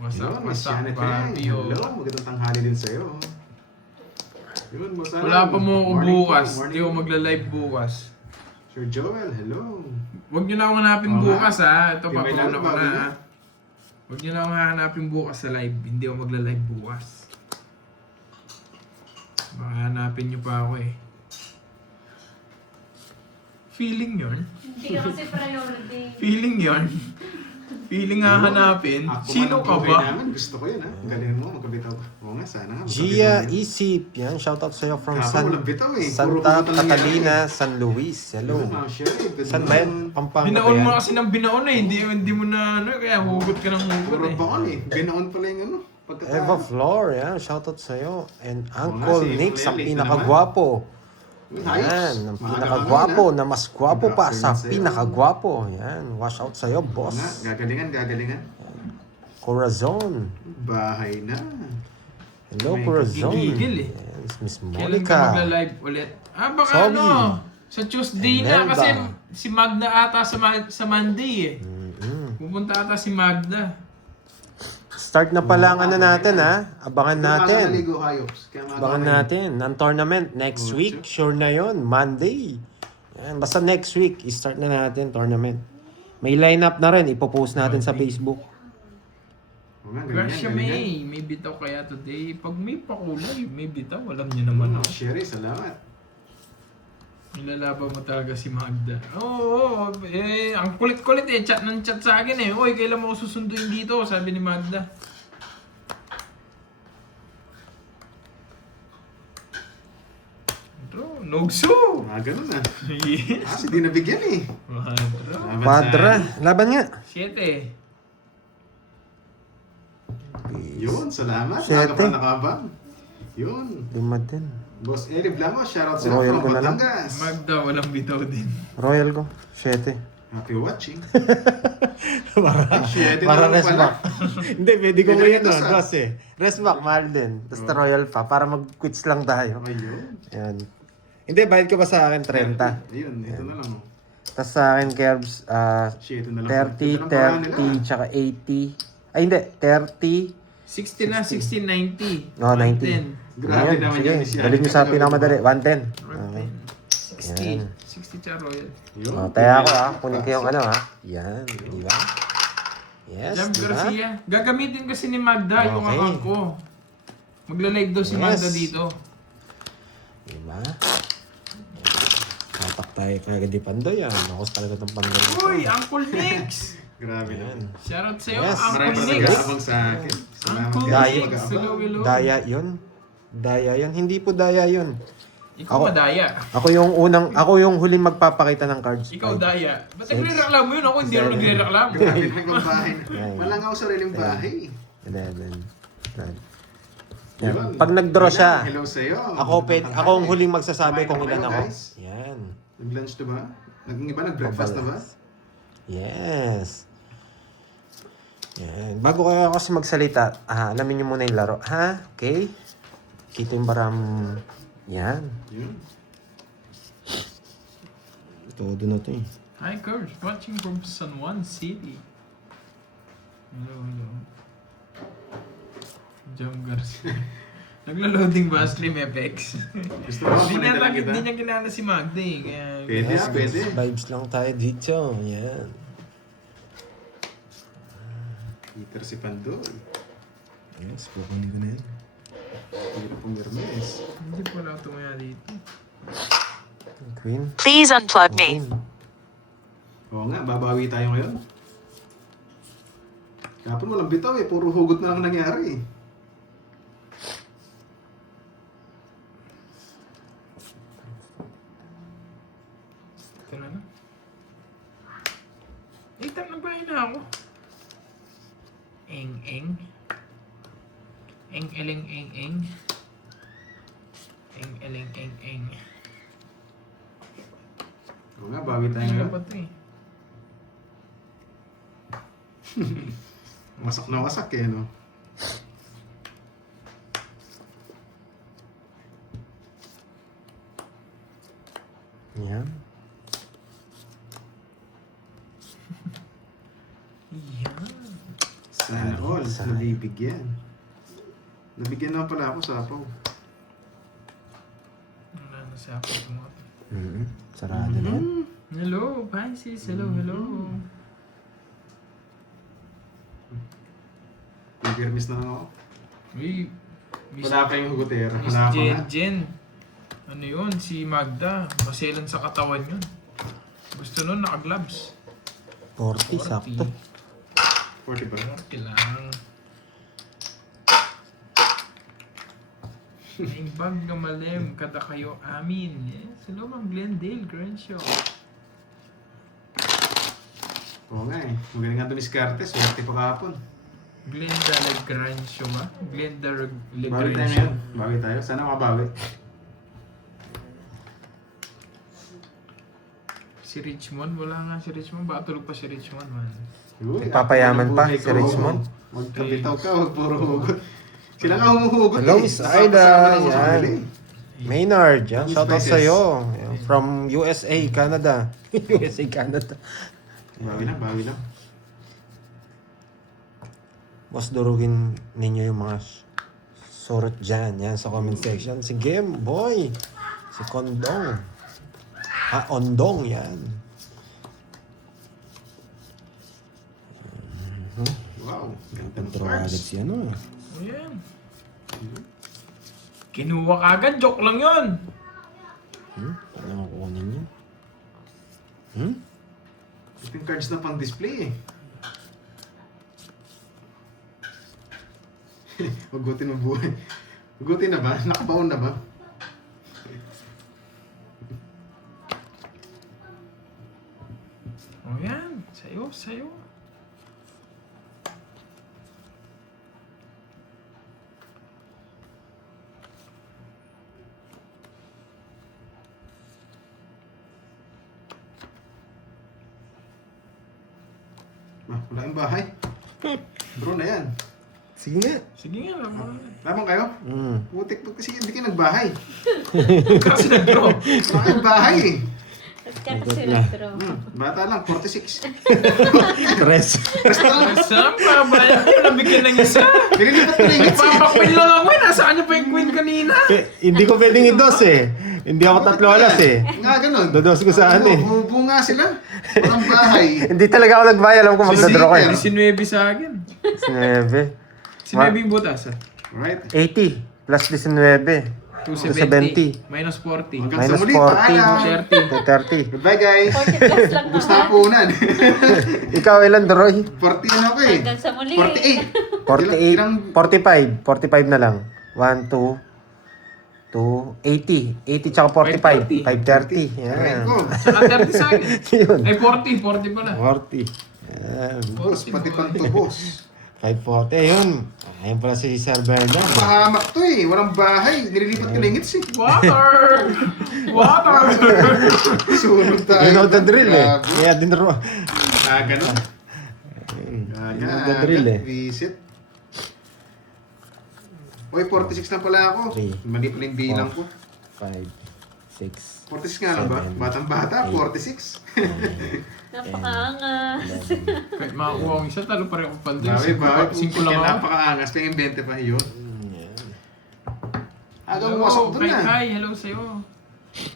Yun, Miss Wasak, Janet Heng. Barbie. Hello, magandang tanghali din sa'yo. Yun, Boss Alan. Wala pa mo ako Morning bukas. po, morning Hindi ako po. magla-live bukas. Sir Joel, hello. Huwag nyo na akong hanapin Oo bukas nga. ha. Ito Di may papauna ko lalo, na bago ha. na. Huwag nyo na akong hanapin bukas sa live. Hindi ako magla-live bukas. Baka hanapin nyo pa ako eh. Feeling yon. Hindi ka kasi priority. Feeling yon. Feeling nga hanapin. Ako Sino man ang ka buhay ba? namin, gusto ko yun ha. Galing mo, magkabitaw ka. Oo nga, sana nga. Gia magkabitaw yun. Isip, yan. Shoutout sa'yo from Kapo, walang bitaw eh. Puro Santa hugot lang Catalina, yan. San Luis. Hello. Yun, Ma'am Sherry, good Saan ba yan? morning. Pampanga ba Binaon mo yan? kasi ng binaon eh. Hindi mo na ano. Kaya hugot ka ng hugot Puro eh. baon eh. Binaon pala yung ano. Eva Flor, yan. Shoutout sa'yo. And Oo nga, Uncle si Nick, ang Late na pinakagwapo. Hi. Yan, ang Maaga pinakagwapo ka na mas gwapo Good pa sa afternoon sa'yo. pinakagwapo. Yan, wash out sa'yo, Oo nga, boss. gagalingan. Corazon. Bahay na. Hello, May Corazon. gigigil eh. Yes, Miss Kailan ka Monica. magla-live ulit? Baka Sorry. ano. Sa Tuesday na Imelda. kasi si Magda ata sa Monday eh. Mm-mm. Pupunta ata si Magda. Start na pala ang ano natin, ha? Abangan natin. Maligo hayops. Kaya mga Abangan kamay. natin. Ang tournament next Ocho. week. Sure na yon, Monday. Yan, basta next week, i-start na natin tournament. May lineup na rin. Ipopost natin sa Facebook. Oo nga, Gracia galingan. may bitaw kaya today. Pag may pakulay, may bitaw. Alam niyo naman Ma'am ako. Sherry, salamat. Nilalaban mo talaga si Magda. Oo, ang kulit-kulit eh. Chat ng chat sa akin eh. Oy, kailan mo ako susunduin dito? Sabi ni Magda. Bro, Nogso! Ganun na. Yes. Kasi di nabigyan eh. Madra. Salamat Padra, laban nga. 7. Yun, salamat. Siyete. Naga pa nakabang. Yun. Lima din. Boss Eli Blanco, shoutout sa Royal from ko na lang. Batangas. Magda, walang bitaw din. Royal ko. 7. Happy watching. para Siyete para na lang rest pala. back. Hindi, pwede ko Pwede ngayon ito nun. sa- Boss eh. Rest back, mahal din. Basta Royal pa. Para mag-quits lang tayo. Ayun. Yan. Hindi, bayad ko ba sa akin 30? Ayun, ito na lang. Oh. Tapos sa akin, Kerbs, Shit, ito na lang. 30, Ito lang pala nila. 30, tsaka 80. Ay, hindi. 30. 60 na, 60, 90. Oh, 90. 110. Grabe naman sige. yan, siya. Dalhin nyo sa pinakamadali. 110. Okay. 60. 60 cha Royal. Yun. O, taya ako ha. Kunin ko yung ano ha. Yan. Di ba? Yes, Jam di ba? Garcia. Gagamitin kasi ni Magda yung Okay. account ko. Magla-live daw si Yes. Magda dito. Di ba? Tatak tayo kagad di Pandoy ah. Nakos talaga ng Pandoy. Uy, Uncle Nix! Grabe Yan. naman. Shoutout sa'yo, Yes. Uncle Marami pa Nix. nag-aabang sa akin. Salamat Uncle guys. Daya. Nix. Hello, hello. Daya yun. Daya yun. Hindi po daya yun. Ikaw Ako- madaya. Ako yung huling magpapakita ng cards. Ikaw daya. Ba't nagre-reklamo yun? Ako hindi ako nagre-reklamo. Grabe naman yung bahay. Yan. Walang ako sariling bahay. 11. Yan. Yun. Pag nag-draw siya, Hello sa'yo. ako ang huling magsasabi kung Kumain ilan na ako. kayo, guys? Yan. Nag-lunch na ba? Iba nag-breakfast na ba? Yes. Yan. Bago kayo kasi magsalita, alamin nyo muna yung laro. Ha? Okay? Kita yung baram. Yan. Yun. Todo na to eh. Hi, Kurs. Watching from San Juan City. Hello, hello. Jam Garcia. Naglo-loading ba Slim FX? Gusto mo Hindi pa lang kita? niya kilala si Magda eh. Kaya... Pwede Yes, ah, pwede. Vibes lang tayo dito. Yan. Peter si Pandoy. Yes, kukunin ko na yan. Hirap pumirmes. Hindi po lang tumaya dito. Queen. Please unplug me. Queen. Oo nga, babawi tayo ngayon. Kapon walang bitaw eh, puro hugot na lang nangyari eh. Ito na na. Nagbahay na ako. Eng. Eng. Eng. Oo nga, bawi tayo Ano ngayon. ba ito eh? Wasak na wasak eh, no? Yan. Yan. Sana All, Sayang. nabibigyan. Nabigyan naman pala ako sa apaw. Wala na sa akin tumato. Sarado na yan. Hello, Pisces. Hello, hello. Nag-hermes na lang ako. Uy, Miss, Wala pa yung hugotera. Miss Wala pa Jen nga. Jen. Ano yun? Si Magda. Maselan sa katawan yun. Gusto nun naka-gloves. 40, sakto. 40 ba? Kailangan. May bag na malim. Kada kayo amin. Yes. Hello, Ma'am Glendale. Crenshaw. Oo nga eh. Magaling nga dumiskarte. Swerte pa kahapon. Glenda Legrandcio ba? Glenda Bawi tayo Legrandcio. ngayon. Bawi tayo. Sana makabawi. Si Richmond? Wala nga si Richmond. Baka tulog pa si Richmond, man. Uy, Nagpapayaman pa buhay si ko. Richmond. Magkabitaw ka. Huwag puro hugot. Sila nga humuhugot Hello, eh. Miss Kasama Aida. lang sa Yan. kanila eh. Maynard, yan. Miss Shoutout Vices. sa'yo. Yan, from USA, Canada. USA, Canada. Bawi lang, bawi lang. Mas durugin ninyo yung mga surot dyan. Yan sa comment section. Si Game Boy. Si Kondong. Ondong yan. Wow. Ganda ng Control agad cards. si ano. Ayan. Kinuha ka agad. Joke lang yun. Paano makukunin yun? Ito yung cards na pang display eh. Hugutin mo buhay. Hugutin na ba? Nakabaon na ba? O yan. Sa'yo, sa'yo. Wala yung bahay. Bro na yan. Sige nga. Sige nga, laban. Laban kayo? Putik po kasi hindi kayo nagbahay. Kasi nag-draw. Wala kayong bahay eh. Tapos ka kasi nag-draw. Bata lang, 46. Tres. Saan pa ba? Nabigyan ng isa. Nililipat ko na yung hits eh. Papakwin lang ako. Nasaan niyo pa yung queen kanina? Hindi ko pwedeng i-dos eh. Hindi ako tatlo alas eh. Nga ganun. Dodos ko sa ano eh. Bubo nga sila. Walang bahay. Hindi talaga ako nagbaya. Alam ko magdadraw ko eh. Si 9 sa akin. 19. Si 9 yung butas. Alright. 80 plus 19. 270. Minus 40. Hanggang sa Minus muli. 40. Paalam. 30. 30. Goodbye guys. 40 plus lang Ubus na naman. punan. Ikaw ilan, Droy? 40 na ako eh. Hanggang sa muli. 48. 48. 45. 45 na lang. 1, 2, 80. 80 tsaka 45. 530. Aray Yan. ko. Saka 30 sa akin. Yun. Ay, 40. 40 pala. 40. Yan. Boss, pati pantubos. 540. Ayun. Ayun pala si Sir Bernard. Mahamak to eh. Walang bahay. Nililipat ko na yung hits eh. Water! Water! Sunog tayo. You know the drill eh. Grabe. Kaya din ro. Ganun. You know the drill eh. Visit. Oy, 46 na pala ako. Three. Mali pala yung bilang ko. 5, 6, 46 nga lang ba? Seven. Batang-bata, Eight. 46. Napakaangas. Kahit makakuha ang isa, talo pa rin ako paldo. Bawi, bawi. 5 lang ako. Napakaangas. Kaya yung 20 pa yun. Agang Hello, wasok doon hi, na. hi, hello sa'yo.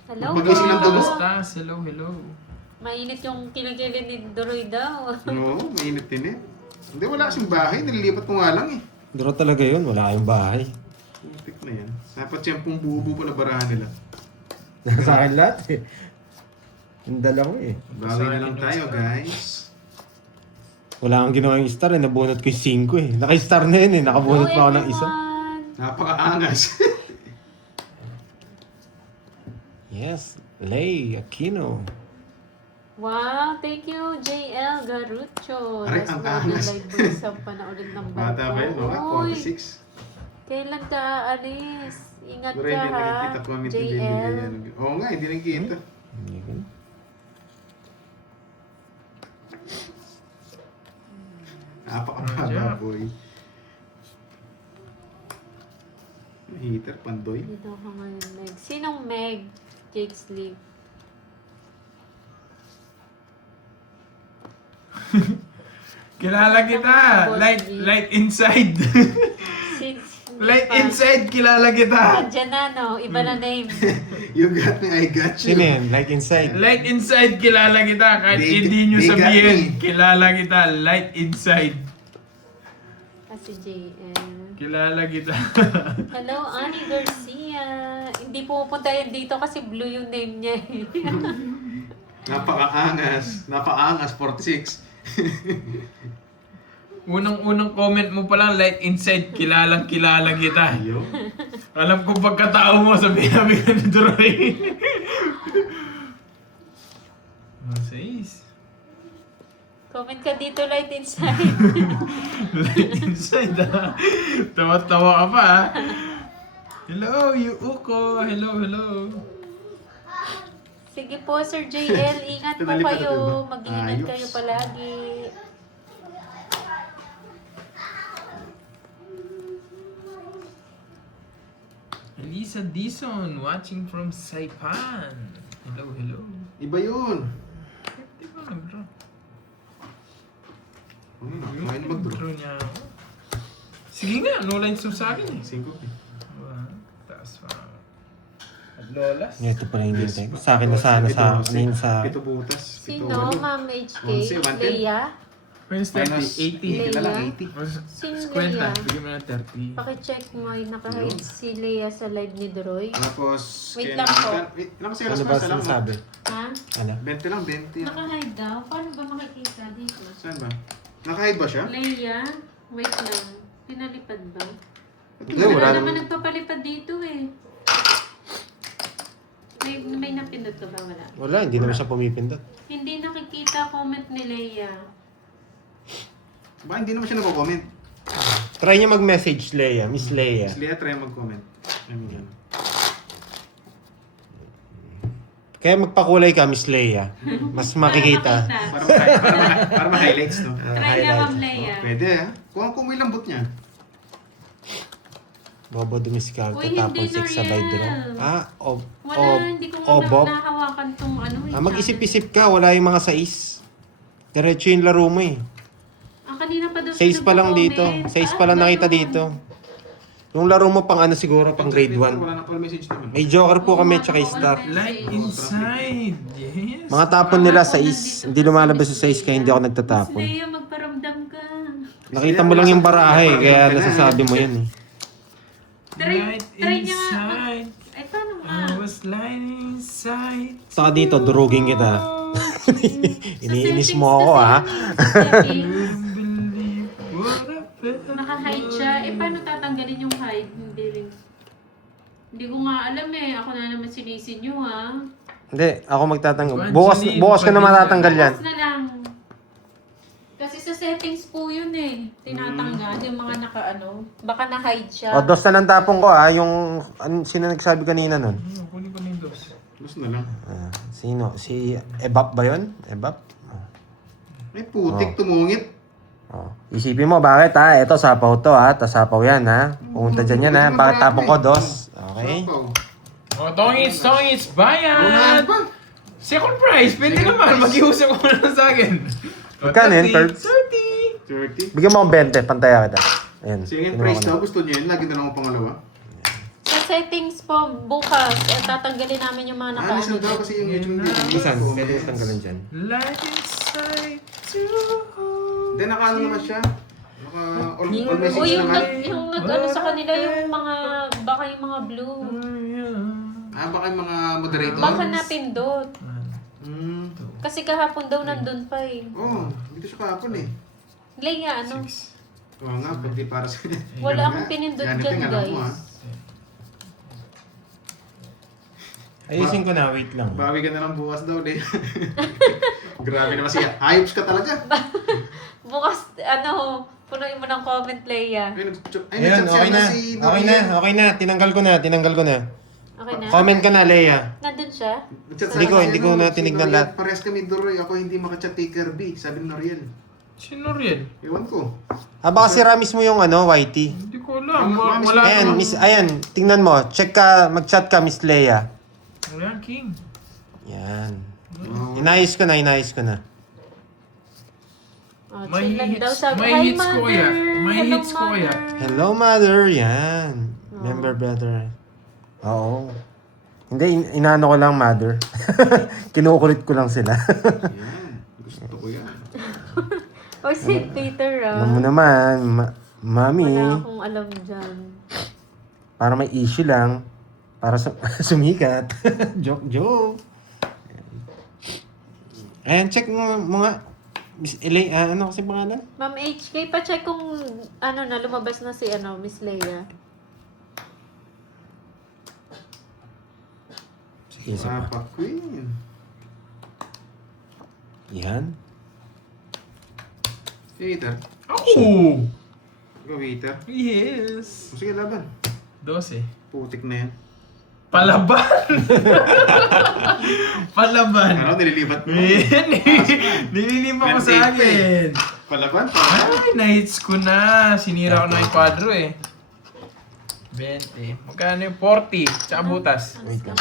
Hello Magising ng po. dugo. Kamustas? Hello, hello. Mainit yung kiligilin ni Doroy daw. Oo, mainit din eh. Hindi, wala kasing bahay. Nililipat ko nga lang eh. Duro talaga yun. Wala kayong bahay. Putik na yan. Dapat siyempong bubo pala barahan nila. Sa akin lahat eh. Yung dala ko eh. Bawi na lang tayo, guys. Wala kang ginawa yung star eh. Nabunot ko yung 5 eh. Naka-star na yun eh. Nakabunot pa ako ng isa. Napakaangas. Yes. Lay Aquino. Wow, thank you JL Garucho. Aray, Last ang na angas. live bulsam pa na ulit ng Bata ba yun, mga Uy, 46. kailan ka alis? Ingat Pero ka hindi ha, nakikita ko ang JL. Oo nga, hindi nakikita. Hindi ko na. Napakababa, boy. Heater, pandoy. Dito ka ngayon, Meg. Sinong Meg? Jake Sleep. Kilala kita. Boss Light, G. light inside. Light inside, kilala kita. Diyan na, no? Iba na name. You got me, I got you. Sino yan? Like inside. Light inside, kilala kita. Kahit They- hindi nyo they got sabihin, me. kilala kita. Light inside. Kasi JL. Kilala kita. Hello, Annie Garcia. Hindi pumupunta yan dito kasi blue yung name niya. Napakaangas. Napakaangas, 46. Unang-unang comment mo pa lang, light inside, kilalang kilala kita. Ayun. Alam ko pagkatao mo, sabihin namin ka ni Droy. Masayis. Comment ka dito, light inside. Light inside ah. Tawa-tawa ka pa ah. Hello, Yuuko. Hello, hello. Sige po, Sir JL. Ingat po Pinalipat kayo. natin ba? Mag-iingat Ayos. kayo palagi. Elisa Dison, watching from Saipan. Hello, hello. Iba yun. Di ba nag-draw? Kumain mag-draw. Nag-draw niya ako. Sige nga, no lines to sa akin eh. 5. Diba? Taas pa. At lolas. Yeah, ito pala yung hintay ko. Sa akin na sana sa akin sa... Pito butas. Sino? Pito Ma'am HK? 11, 110. Leia? Minus 30, 80. Ito na lang, 80. Sino 50, Leia? bigyan mo ng 30. Pakicheck mo ay nakahide si Leia sa live ni Droy. Tapos, Wait kaya lang po. Wait lang kasi Ano alas ba pa lang. sinasabi? Ha? Ano? 20 lang, 20. Nakahide daw? Paano ba makikita dito? Saan ba? Nakahide ba siya? Leia? Wait lang. Pinalipad ba? Hindi, Wala wala naman naman. nagpapalipad dito eh. May napindot ka ba? Wala. Wala, hindi naman siya pumipindot. Hindi nakikita comment ni Leia. Ba, hindi naman siya nag-comment. Try niya mag-message, Leia. Miss Leia. Si Leah, try mag-comment. Yan. Kaya magpakulay ka, Miss Leia. Mas makikita. Para ma-highlights, no? Try na Ma'am Leia. Pwede, ha? Kung may lambot niya. Bobo Dumiscalco, Uy, tapos hindi, 6 sabay Noriel. draw. Ah, Wala, hindi ko nga Bob. nahawakan tong ano eh. Mag-isip-isip ka, wala yung mga 6. Diretso yung laro mo eh. Kanina pa daw 6 pa lang dito. 6 pa lang nakita dito. Yung laro mo pang ano siguro, pang grade 1. Wala na pala message naman. May joker po kami tsaka star. Light inside. Yes. Mga tapon nila 6. Hindi lumalabas sa 6 kaya hindi ako nagtatapon. Leia, magparamdam ka. Nakita mo lang yung barahe, kaya nasasabi mo yun eh. Light Try niya nga. inside. Ay, paano nga? I was lying inside. Saka dito, durugin kita. Iniinis mo ako ha. Believe what I felt. Naka-hide siya. Eh, paano tatanggalin yung hide? Hindi rin. Hindi ko nga alam eh. Ako na naman sinisin nyo ha. Hindi, ako magtatanggal. Bukas ka na matatanggal yan. Bukas na lang. Kasi sa settings po yun eh. Tinatanggal yung mga naka-ano. Baka na-hide siya. O, dos na ng tapong ko ha. Yung, sino nagsabi kanina nun? Kunin ko na yung dos. Gusto na lang. Sino? Si Ebap ba yun? Ebap? Ay, putik, tumungit. Oh. Isipin mo, bakit ha? Ito, sapaw to ha. Tas sapaw yan ha. Pumunta dyan yan ha. Bakit tapong ko, dos? Okay. Oh, tongits, bayan! Bumahan pa. Second prize, pwede naman. Mag-iusap ko na sa akin. Magkano yun, Curbs? 30. 30. Bigyan mo akong 20, pantaya kita. Ayan. Sige, yung kinuha price ko na. daw. Gusto niyo yun. Lagi na lang ako pangalawa. Sa settings po, bukas, tatanggalin namin yung mga Alis naka-ano. na daw kasi yung YouTube video. Isan, pwede mo tanggalan dyan. Light inside to Then, naka-ano naman siya? All O message yung naman. nag-ano sa kanila, yung mga, baka yung mga blue. Baka yung mga moderator. Baka napindot. Hmm. Kasi kahapon daw nandun pa eh. Oo, dito siya kahapon eh. Leia, ano? Oo nga, pwede para sa... Wala akong pinindot Ganito dyan, yung alam mo, guys. Ayusin ko na, wait lang. Bawi ka na lang bukas daw, de. Grabe naman siya. Hayop ka talaga. Bukas, ano, punuin mo ng comment, Leia. Ay, Ayun, nag-chat okay na. si Okay na. Tinanggal ko na. Okay na? Comment ka na, Leia. Nandun siya? Hindi ko na tinignan lahat. Parehas kami, Duroy. Ako hindi makachat kay Kirby. Sabi ni Noriel. Sino rin? Ewan ko. Baka si Ramis mo yung ano, Whitey. Hindi ko alam. Ma'am, Wala Ayan, tingnan mo. Check ka, mag-chat ka, Miss Leia. Wala, King. Yan. Oh. Inayos ko na. Oh, May chill lang daw. hits- Sabi, may "Hi, hits ko mother! ya. May Hello, hits ko ya." mother." Hello, mother. Yan. Oh. Member brother. Oo. Hindi, inaano ko lang, mother. Kinukulit ko lang sila. Yan. Gusto ko yan. O si Peter Alam mo naman, mami, Wala akong alam dyan. para may issue lang, para sumikat. Joke. Ayan, check mo mga Miss Elaine, ano kasi pangalan? Ma'am HK, pa-check kung na, lumabas na si Miss Leia. Sige, isa pa. Papa Queen. Yan. Peter. Oh! Ikaw, Peter. Yes! Sige, laban. 12. Putik na yan. Palaban! Palaban! Ano, nililipat mo? Nililipa ko sa akin. Palaban? Ay, na-hits ko na. Sinira ko na yung kwadro eh. 20. Magkano yung 40? Tsaka butas. Wait lang.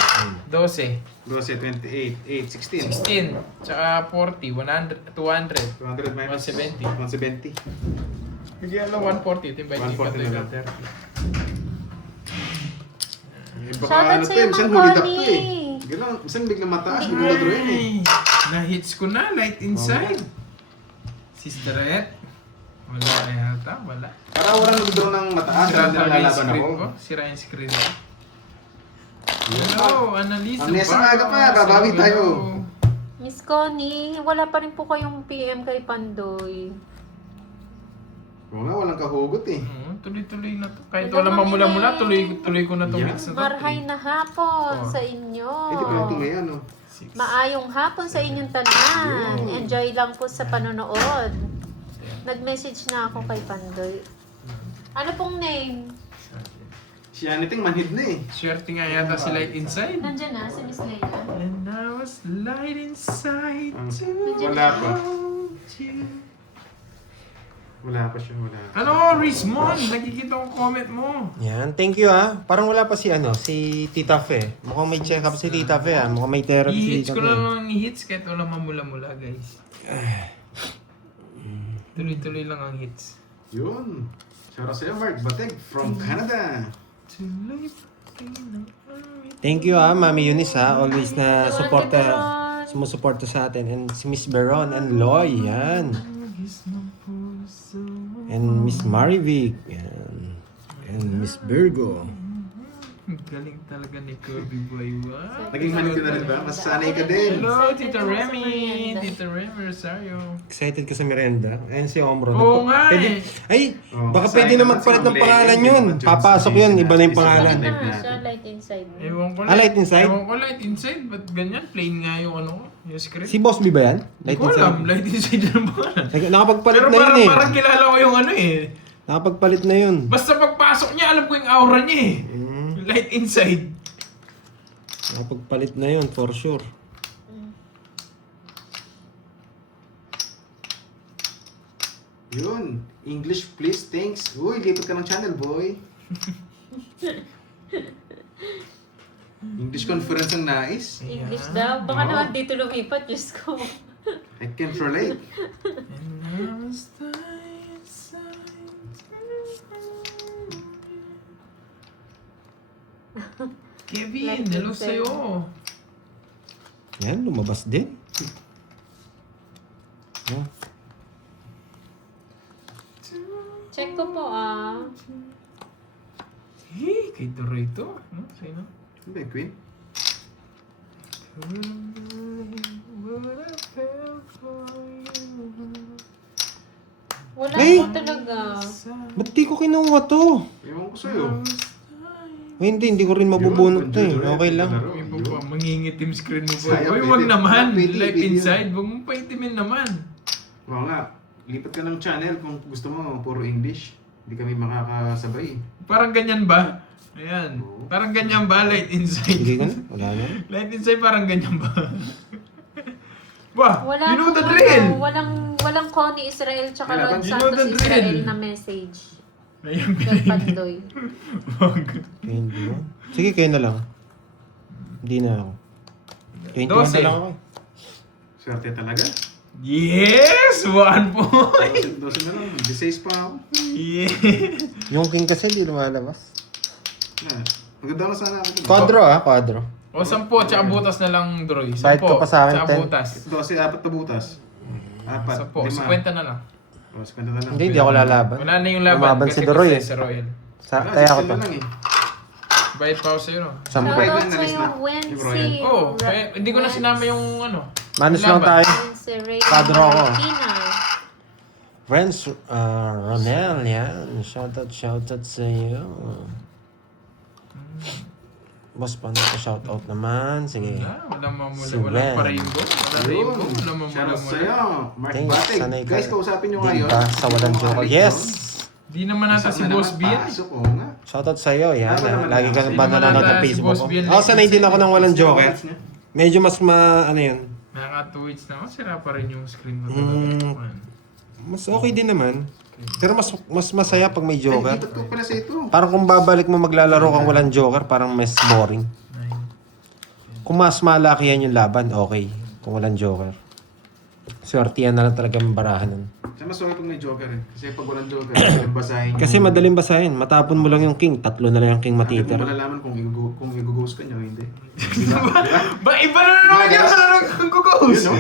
12. 12, 28, 8, 16. 16. Tsaka 40. 100. 200. 200 minus 170. 170. Hindi alam 140. Ito yung 140 na lang. 30. Eh, baka Shoutout ano to sa'yo, eh, minsan Ma'am hulid up to Connie. eh. Gano'n, minsan biglang mataas, biglang madroin eh. Na-hits ko na. Light inside. Sisterette. Wala yata. Wala. Para walang nag-draw ng mataas, Sira hindi na yung lalaban screen ako. ko. Sira yung screen ko. Hello, Annalisa. Amnesia na aga pa, babawi tayo. Miss Connie, wala pa rin po kayong PM kay Pandoy. Oo nga, walang kahugot eh. Tuloy-tuloy na to. Kahit Wala wala mamula-mula, mangyayari. tuloy ko na itong Yeah. hits na to. Marhay na hapon Oh. sa inyo. Eh, di ba ito ngayon, no? Six. Maayong hapon sa inyong tanan. Yun. Enjoy lang po sa panonood. Nag-message na ako kay Pandoy. Ano pong name? Si Aniting manhid na eh. Swerte nga yata si Light Inside. Nandyan na, si Miss Leia. And I was light inside to Wala pa. hold you. Wala pa siya, wala. Ano, Rizmon? Nakikita ko comment mo. Yan, thank you Parang wala pa si si Tita Fe. Mukhang may check up si Tita Fe Mukhang may therapy si I-hits Tita ko Fe. lang ng hits kahit wala mamula-mula, guys. Tuloy-tuloy lang ang hits. Yun. Shoutout sa'yo, Mark Bateg from Canada. Tuloy. Thank you Mami Eunice Always na sumusuporta sa atin. And si Miss Beron and Loy. Yan. And Miss Marivic. Yan. And Miss Virgo. Galing talaga ni Kirby Boy. Wow. Naging manhid ka na rin ba? Mas sanay ka din. Hello, Excited Tita ako sa Remy. merienda. Tita Remy Rosario. Excited ka sa merenda. Ayan si Omro. Oo nga Pwede, eh. ay, Oo, baka masayang pwede na naman magpalit si ng Ma'am pangalan Lady. yun. Medyo Papasok yun. Iba na yung pangalan. Live Na, natin. siya light inside mo. Ewan ko Light inside? Ewan ko light inside. Ba't ganyan? Plain nga yung ano ko. Yung script. Si Boss B ba yan? Hindi ko alam. Light inside na pangalan. Nakapagpalit Pero na yun parang, eh. parang kilala ko yung ano eh. Nakapagpalit na yun. Basta pagpasok niya, alam ko yung aura niya eh. Light inside. Nakapagpalit na yun, for sure. Yun. English please, thanks. Uy, lipat ka ng channel, boy. English conference ang nais. English daw. Baka naman dito lumipat, Diyos ko. I can't relate. And I was inside. Kevin, Light hello inside. sa'yo. Yan, lumabas din. Yan. Check ko po Hey, kay Dorito. No? Sa'yo na. Ano ba yung Queen? What I felt for you. Wala Hey! po talaga. Ba't di ko kinuha to? Ewan ko sa'yo. Ay, hindi ko rin mabubunot to eh. Okay lang. Yung pa, mangingitim screen mo po. Sayang, Uy, pwede. wag naman. Pwede, Light pwede inside. Huwag mong paitimin naman. Oo nga. Lipat ka ng channel kung gusto mo, puro English. Hindi kami makakasabay. Parang ganyan ba? Ayan. Oo. Parang ganyan ba? Light Hindi inside. ko na. Wala na. Light inside parang ganyan ba? Bah, Wala you know po the drill. walang Connie Israel tsaka Wala, Ron you know Santos the Israel drill. na message. Ayan, Kay Pandoy. Wag. Kaya hindi mo. Sige, kayo na lang. Hindi na ako. 21 na lang ako. Swerte talaga. Yes! 1 point! 12 na lang. 16 pa ako. Yeah! Yung king kasi di lumalabas. Maganda na sana ako. Quadro quadro. O 10, tsaka butas na lang, Droy. 10, Bayad ko pa sa akin, tsaka 10. butas. 12, 4 na butas. 4, 10, 50 na lang. O, 50 na lang. Hindi ako lalaban. Wala na yung laban. Lumaban kasi si Doroy, kasi sa Royal. Kaya ako to. lang eh. Bayad pa ako sa'yo, no? Sampo. Bayad Shoutout na, nalis sa'yo, na. Wency. Oo, hindi ko na sinama yung ano. Manus lang laban. tayo. Wency Ray Quadro ako. Martina. Friends, Ronel, yan. Shoutout sa iyo. Boss, paano ko shoutout naman? Sige. Wala mamula. Si Wala Wen. pa rainbow. Wala rainbow. Wala mamula. Shoutout sa'yo. Mark Thanks, Batig. sanay ka. Guys, kausapin nyo Di ngayon. ba? Sa walang joke. Yes! Di naman nata si Boss Bian. Pasok ko nga. Shoutout sa iyo. Yan. Tama naman Lagi ka yan. nang ba Hindi naman nanonood nata ng si Facebook Boss ko? Bian. Ako, sanay din ako ng walang joke. Medyo mas ano yun. Nakaka-twitch na ako. Sira pa rin yung screen mo Mm. talaga. Mas okay din naman. Pero mas masaya pag may Ay, joker. itot ko pala sa ito. Parang kung babalik mo maglalaro kang walang joker, parang mas boring. Kung mas malaki yan yung laban, okay. Kung walang joker. Swerte yan na lang talaga yung barahan nun. Siya mas okay pag may joker eh. Kasi pag walang joker, madaling basahin. Kasi madaling basahin. Matapon mo lang yung king. 3 na lang yung king Bakit mo matitira. malalaman kung i-ghost ka niya o hindi? Diba? Ba, iba na naman Mga yung guys. sarang gugos. Yun, no?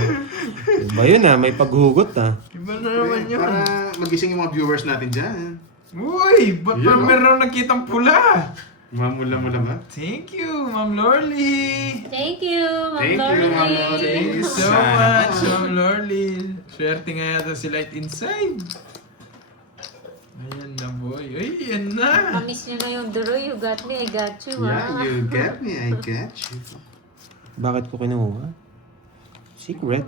Diba yun may paghugot Iba na naman yun. Para magising yung mga viewers natin dyan. Uy, ba't Yun, pa no? meron nakitang pula? Mamula-mula ba? Thank you, Ma'am Lorly. Thank you, Ma'am Thank you, Ma'am Lorly. Lorly. Thank you so Sana. much, Ma'am Lorly. Swerte nga yata si Light Inside. Ayan na, boy. Ay, yan na. Mamiss niyo na yung Doroy. You got me, I got you, Yeah, you get me, I get you. Bakit ko kinuha? Secret?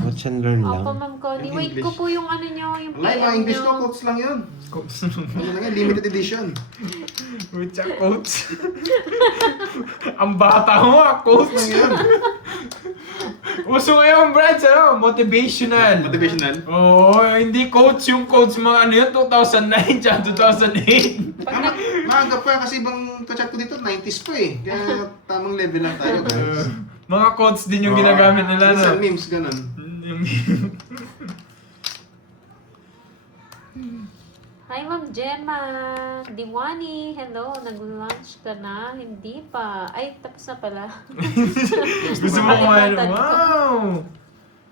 Watch and learn lang. Opo, Ma'am Connie. Yung Wait English. ko po yung ano niyo, yung Wala, yung mga PM English niyo. ko, quotes lang yun. Ano na yan, limited edition. With your coach. Ang bata mo, coach. Lang yun. Uso ngayon, Brad, ano? Motivational. Motivational. Oo, hindi coach yung coach mga ano yun, 2009 tsaka 2008. Maaga pa kasi ibang kachat ko dito, 90s pa eh. Kaya tamang level lang tayo, guys. Mga coach din yung ginagamit nila, no? Minsan memes, ganun. Hi, Ma'am Gemma. Diwani, hello. Nag-lunch ka na? Hindi pa. Ay, tapos na pala. Gusto mo kumain? Kalimutan ko. Wow!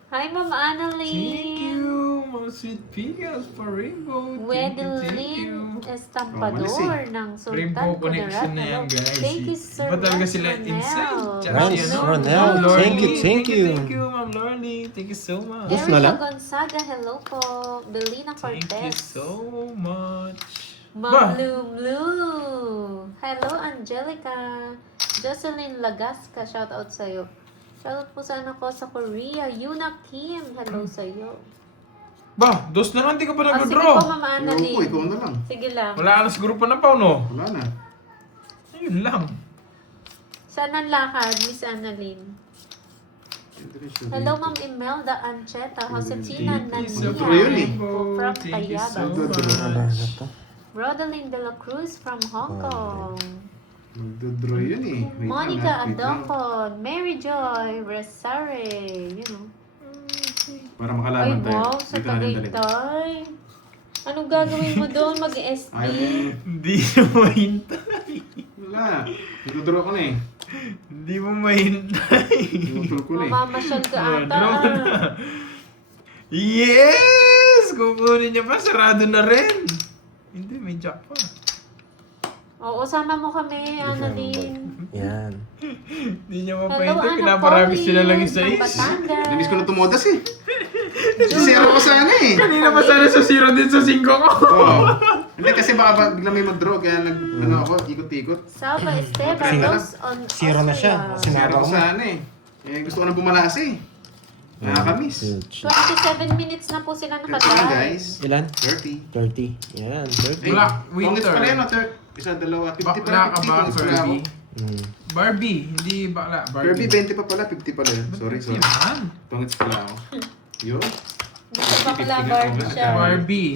Hi, Ma'am Thank Annalyn. you, mga sweet pigas for Rainbow. Thank you, thank you. Wedelin Estampador Oh, malis ng Sultan Rainbow connection na yan, guys. Thank you, Sir Iba talaga Rex sila Ronel. inside. Tsaka Rans, si ano, Ronel, Ma'am Lorly. thank you, thank you. Thank you, Ma'am Lorly. Thank you so much. Boss na Erica lang? Gonzaga, hello po. Belina Thank you Cortez. so much. Ma'am Lulu. Hello, Angelica. Jocelyn Lagasca, shout out sa'yo. Shoutout po sana ko sa Korea. Yuna Kim, hello sa'yo. Ba, dos na lang, di ka pa Ah, sige nag-draw. po, Mama Ewan ko, Annalyn. ikaw na lang. Sige lang. Wala ka na siguro pa na pa, no? Wala na. Ayun lang. Saan ang lakad, Miss Annalyn? Hello, Ma'am Imelda Ancheta. Josefina Thank you so Magdodro yun eh. Nania. From Thank you so Tayabas. much. Rodeline De La Cruz from Hong Kong. Magdodraw yun eh. Wait lang, Monica wait lang. Adopon. Mary Joy Resare. You know. Para Ay, makalaman tayo. wow. Sa Dito na rin dali. Tagaytay. Anong gagawin mo doon? Mag-SB? Ayaw mo. Hindi mo mahintay. Wala. Magdodraw ko na eh. Hindi mo mahintay. Magdodraw ko na eh. Mamamasyal ka ata. Draw na. Yes! Kukunin niya pa, sarado na rin. Hindi, may jack pa. Oo, sama mo kami, Annalyn. Yan. Hindi niya Hello, mapahintay, Ana pinaparagis Pauline. sila lang yung Ng sais. Batangas. Namiss ko na tumodas eh. Zero ko sana eh. Kanina pa sana sa 0 din sa 5 ko. Oo. Hindi kasi baka bigla may mag-draw kaya ano ako, ikot-ikot. Salva Esteban. Zero. Rose on Zero na siya. Austria. Sinara Zero ko mo. sana eh. Eh gusto ko na bumalas eh. Nakakamiss. 27 minutes na po sila 30 na nakatry. guys. Ilan? 30. 30. Yan, 30. Black Tongits Winter. pala yun, no? Isa, dalawa, 50 Bakla pala, ka 50 ba, tongits pala ako. Barbie? Barbie, hindi bakla. Kirby, Barbie. 20 pa pala, 50 pala yun. Sorry. Yan. Tongits pala ako. Yun. Gusto bakla Barbie siya. Barbie.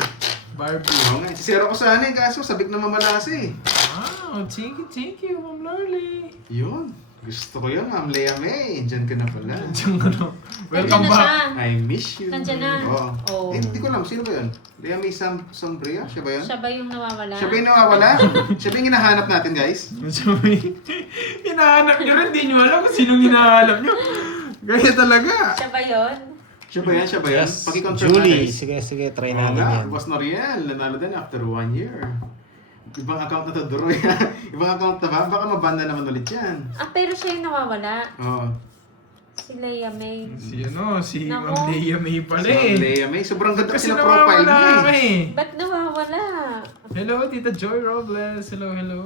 Barbie. Oo nga, sisero ko sana eh, kaso sabik na mamalas eh. Wow, thank you, Ma'am Lorly. Yun. Gusto ko yun, Ma'am Lea May. Diyan ka na pala. Diyan ano. Welcome Nandiyan na back. siya. I miss you. Nandiyan na. Oo. Oh. Eh, hindi ko alam. Sino ba yun? Lea May Sombria? Siya ba yun? Siya ba yung nawawala? Siya ba yung nawawala? Siya ba yung hinahanap natin, guys? Sabi, hinahanap nyo rin, di nyo alam kung sinong hinahanap nyo. Kaya talaga. Siya ba yun? Siya ba yan? Siya ba yan? Yes. Paki-confirm Julie, guys. sige, try Oo natin nga, yan. Boss Noriel, nanalo din after 1 year. Ibang account na to, Duroy. Ibang account na ba? Baka mabanda naman ulit yan. Ah, pero siya yung nawawala. Oo. Si Leia May. Si Nako. Ma'am Lea May pala Si eh. Lea May, sobrang ganda Kasi kasi ng profile nawawala niya ka eh. eh. Ba't nawawala? Hello, Tita Joy Robles. Hello, hello.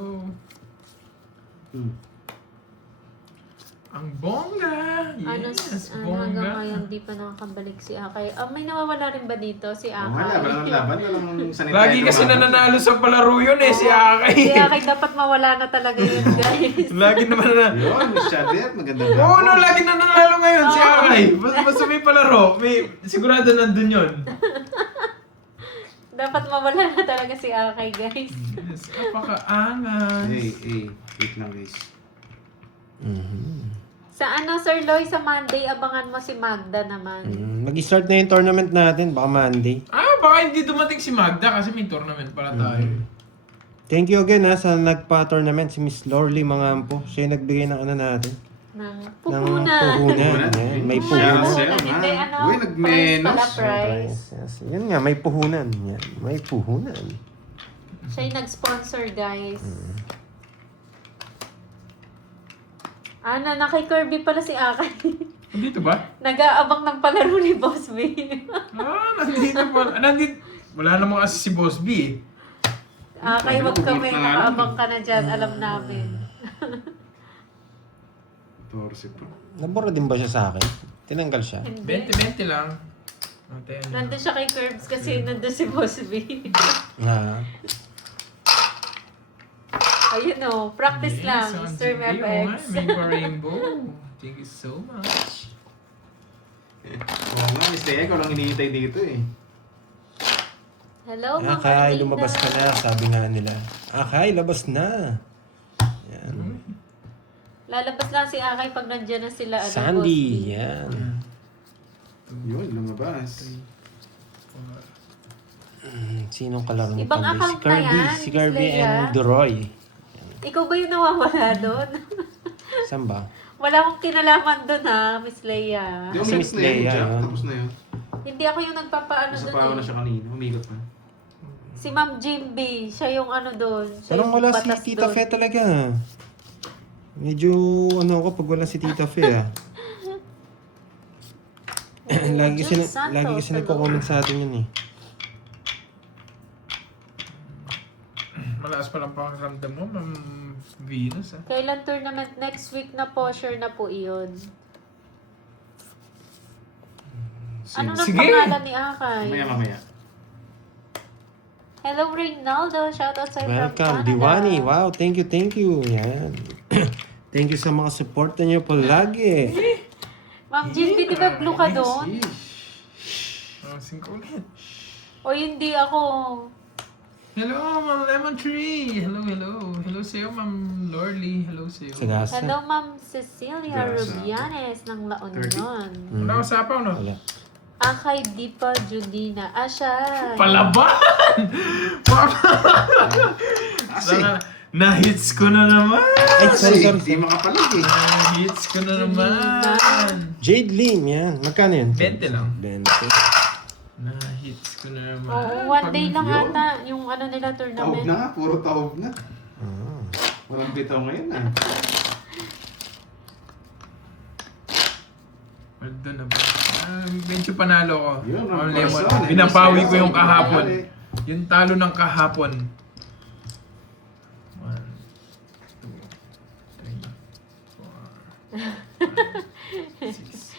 Hmm. Ang bongga! Yes, hanggang bongga. ngayon di pa nakakabalik si Akay. May nawawala rin ba dito si Oh, Akay? wala, walang laban, walang sanitay. Lagi kasi nananalo sa palaro yun eh, si Akay. Si Akay dapat mawala na talaga yun, guys. Lagi naman na. Yun, Miss Shadet, magandang Oo, no, lagi nananalo ngayon si Akay. Basta may palaro, sigurado nandun yun. Dapat mawala na talaga si Akay, guys. Yes, kapakaangas. Wait lang guys. Mhm. Sa Sir Loy, sa Monday, abangan mo si Magda naman. Mag-start na yung tournament natin, baka Monday. Baka hindi dumating si Magda kasi may tournament pala tayo. Thank you again sa nagpa-tournament, si Miss Lorly Mangampo. Siya yung nagbigay ng ano natin. Ng Ng puhunan. puhunan. Yan, may puhunan. Shoutout sa'yo, Hindi, ha? ano, Uy, nagmenos. prize pala, prize. Yes. Yan nga, may puhunan. Yan, may puhunan. Siya yung nag-sponsor, guys. Na kay Kirby pala si Akay. Dito ba? Nag-aabang ng palaro ni Boss B. Nandito pala. Wala namang kasi si Boss B eh. Akay, wag kami, Pupunta nga lang nakaabang ka na dyan, alam namin. 14 pa. Nabura din ba siya sa akin? Tinanggal siya. Hindi. 20-20 lang. Nandun siya kay Curbs kasi nandun si Boss B. Ah. Ayun o, practice lang, Mr. FX. May pa-rainbow. Thank you so much. Oo nga, Miss Lea, ikaw lang hinihintay dito eh. Hello, Ma'am Akay, Arlinda. lumabas ka na, sabi nga nila. Akay, labas na. Yan. Lalabas lang si Akay pag nandiyan na sila. Sandy, Boss B. yan. Yun, lumabas. Sinong kalaro ni Ibang Panday? account Si Kirby, na yan, si Kirby Miss Leia. and Duroy. Ikaw ba yung nawawala doon? Saan ba? Wala akong kinalaman doon ha, Miss Leia. Di, Si umigot Miss na yun, Lea, Jack. yun. Tapos na yun. Hindi ako yung nagpapaano Nasa doon pawa na eh. siya kanina, umigot na. Si Ma'am Jimby, siya yung ano doon. Siya Parang yung wala si batas Tita doon. Fe talaga. Medyo ano ako pag wala si Tita Fe ah. lagi kasi, Jun Santos, lagi kasi hello. nagko-comment sa atin yun eh. Malakas pa lang pakiramdam mo, Ma'am Venus ah. Kailan tournament? Next week na po, sure na po iyon. Ano na Sige. pangalan ni Akay? Mamaya. Hello, Reynaldo. Shoutout sa'yo from Welcome, Canada. Diwani. Wow, thank you. Yan. Thank you sa mga support niyo palagi. Ma'am Jimby, di ba blue ka doon? Singko ulit. O hindi ako. Hello, Ma'am Lemon Tree. Hello, hello. Hello sa'yo, Ma'am Lorly. Hello sa'yo. Sagasa. Hello, Ma'am Cecilia Gasa. Rubianes ng La Union. Wala ko sapaw, no? Wala. Akay Dipa Julina. Siya. Palaban! Kasi, Na-hits ko na naman! Ay, sorry. di makapalag eh. Na-hits ko na naman! Jade Lim, yan. Magkano yun? 20 lang. 20. Na-hits ko na naman. Oo, one day lang yun. ata yung ano nila Taob tournament. na nga, puro taob na. Ah. Walang bitaw ngayon ah. Maldo na ba? Medyo panalo ko. Yun, Ma'am ang Lemon. corazon, eh. Binabawi ko yung Corazon, kahapon. nangyari. Yung talo ng kahapon. 1, 2, 3, 4, 5, 6,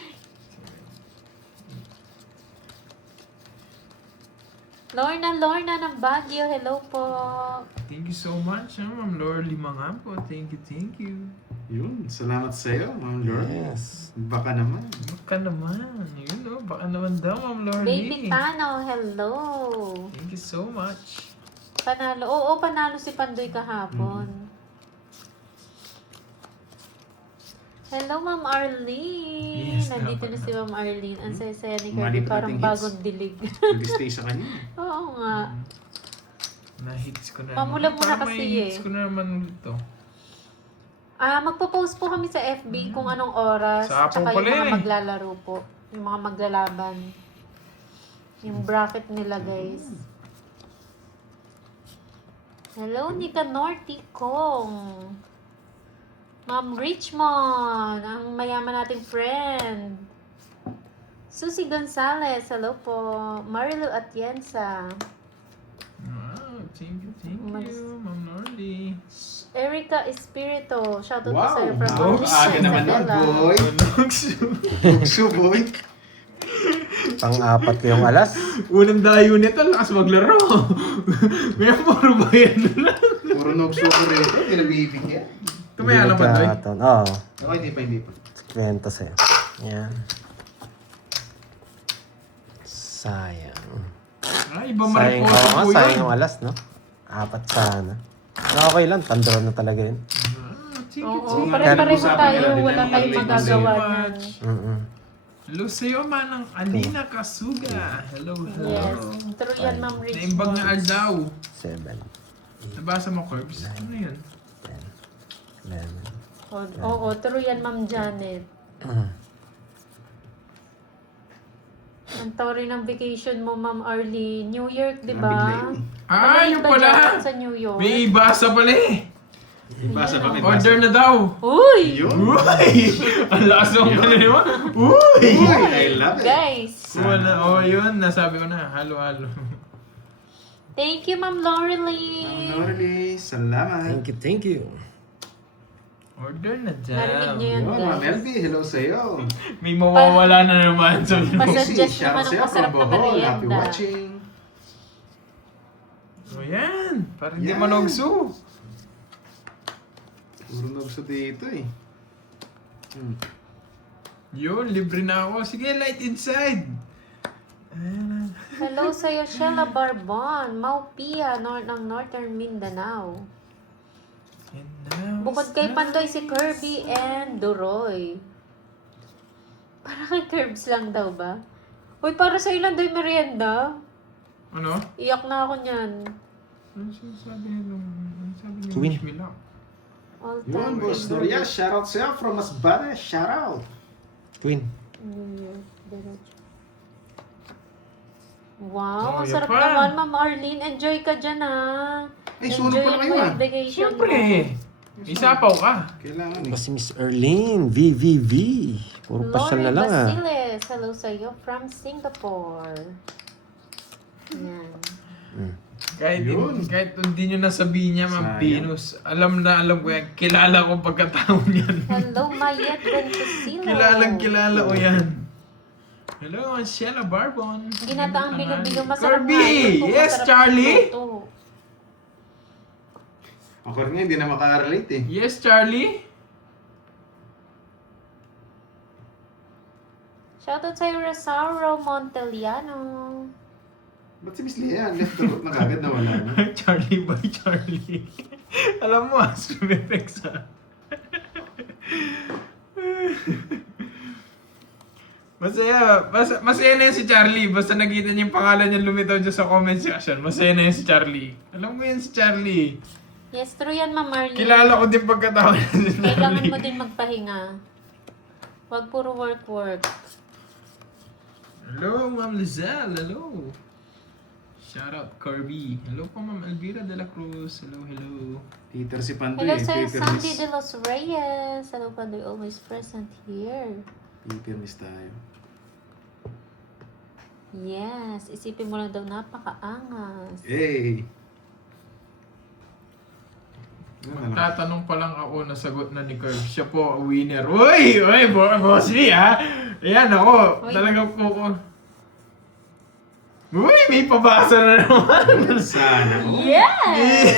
7. Lorna ng Baguio. Hello po. Thank you so much, Ma'am Lorly Mangampo. Thank you. Yun, salamat sa'yo, Ma'am Lord. Yes. Baka naman. Baka naman. Yun o, baka naman daw, Ma'am Lorly. Baby Tano, hello. Thank you so much. Panalo. Oo, panalo si Pandoy kahapon. Hello, Ma'am Arlene! Yes, Nandito dapat na si Ma'am Arlene. Ang saya-saya ni Mali Kirby. pa Parang nating hits. bagong dilig. Nag-stay sa kanya. Oo nga. Na-hits ko na Mamula naman. muna Parang kasi may hits eh. ko na naman ulit to. Magpo-post po kami sa FB kung anong oras. Sa hapon Tsaka pala yung mga eh. maglalaro po. Yung mga maglalaban. Yung bracket nila, guys. Hello, Nicanor Ticong. Ma'am Richmond, ang mayaman nating friend. Susie Gonzalez, hello po. Marilu Atienza. Wow, thank Mas- you, Ma'am Nordy. Erica Espirito, shoutout po Wow! sa'yo from Wow, Alicia aga naman nun, Isabela. boy. Bugso, boy. Pang-apat ko yung alas. Unang dayo nito, lakas maglaro. May puro bayan na lang. Puro nogso ko rito. Hindi nabibigyan. Tumaya naman, Doy. Oo. Ako, hindi pa. Kwento sa'yo. Yan. Sayang. Iba Sayang. mariposa Oo nga, po sayang yun. yung alas, no? Apat sana. Okay lang, tandron na talaga yun. Oo, Kung pare-pareho usapan tayo. nila din Wala ng tayong early magagawa kasi. niyan. Mm-mm. Hello sa'yo, manang Alina Kasuga. Hello, hello. Yes. True yan, Ma'am Naimbag na Richmond. aldaw. 7, Nabasa mo, Curbs? Ano yun? 10, 11. Oo, true yan, Ma'am Janet. Ang tauri ng vacation mo, Ma'am Arlie. New York, di ba? Bigla yun Yung pala. Sa New York. May ibasa pala eh. Ibasa ba? May Order basa. na daw. Uy! Yun. Uy! Ang lakas ng ano naman. Uy! Uy, I love it. Guys! Wala. Oh, yun. Nasabi ko na. Halo-halo. Thank you, Ma'am Lorelie. Norly, salamat. Thank you. Order na dyan. Narinig niyo yan, Yun, Ma'am guys. LB, hello sa'yo. May mawawala na naman. Sabi mo. Pasuggest Shout naman out ng sa'yo masarap from na Bohol. Happy merienda. watching. O yan. Parang hindi Yan. manogso. Puro nagso dito eh. Yun, libre na ako. Sige, light inside. Ayan na. Hello sa'yo, Sheila Barbon. Maupia, ng Northern Mindanao. And now Bukod it's kay time. Pandoy, si Kirby and Duroy. Para kay Curbs lang daw ba? Uy, para sa ilan daw yung merienda? Ano? Iyak na ako niyan. Ano sabi nung... Ano sabi niyo? Queen. Wish me luck. All Yun, time Boss Doria, shout out sa'yo from Masbate. Shout out. Queen. New Year. Diretso. Wow, Oh, ang sarap yan pa. naman, Ma'am Arlene. Enjoy ka dyan, ha? Ay, sunog pala kayo, mo ah. yung vacation mo. Siyempre. Isapaw ka. Kailangan eh. Ba si Miss Erlene, VVV. Puro pasyal na Lori lang ah. Basiles, hello sa'yo from Singapore. Yan. Kahit hindi nyo nasabihin niya, Ma'am Sayang. Venus. Alam ko yan. Kilala ko pagkatao niyan. Hello, Mayet Ventosilo. Kilala ko yan. Hello, Sheila Barbon. Ginataang bilo-bilo, masarap Kirby! nga yun kung Yes, masarap Charlie! luto. Ako rin nga, hindi na makarelate eh. Yes, Charlie? Shoutout sa'yo, Rosauro Monteliano. Ba't si Miss Lea, left the root na kagad na wala na? Charlie by Charlie. Alam mo, Sumifex Masaya na yun si Charlie. Basta nakita niya yung pangalan niya lumitaw dyan sa comment section. Masaya na yun si Charlie. Alam mo yun si Charlie. Yes, true yan, Ma'am Marlene. Kilala ko din pagkatao niya si Kailangan Charlie. mo din magpahinga. Huwag puro work. Hello, Ma'am Lizelle. Hello. Shout out Kirby. Hello po, Ma'am Elvira de la Cruz. Hello. Peter si Pandoy Hello eh. sa'yo, Peter Sandy Miss. de los Reyes. Hello, Pandoy, always present here. Peter Miss tayo. Yes, isipin mo lang daw, napakaangas. Hey! Ano na lang? Tatanong pa lang ako, nasagot na ni Curve. Siya po, winner. Uy! Boss B, ha? Ayan ako. Uy. Talagang po. Uy! May pabasa na naman. Sana. Yes!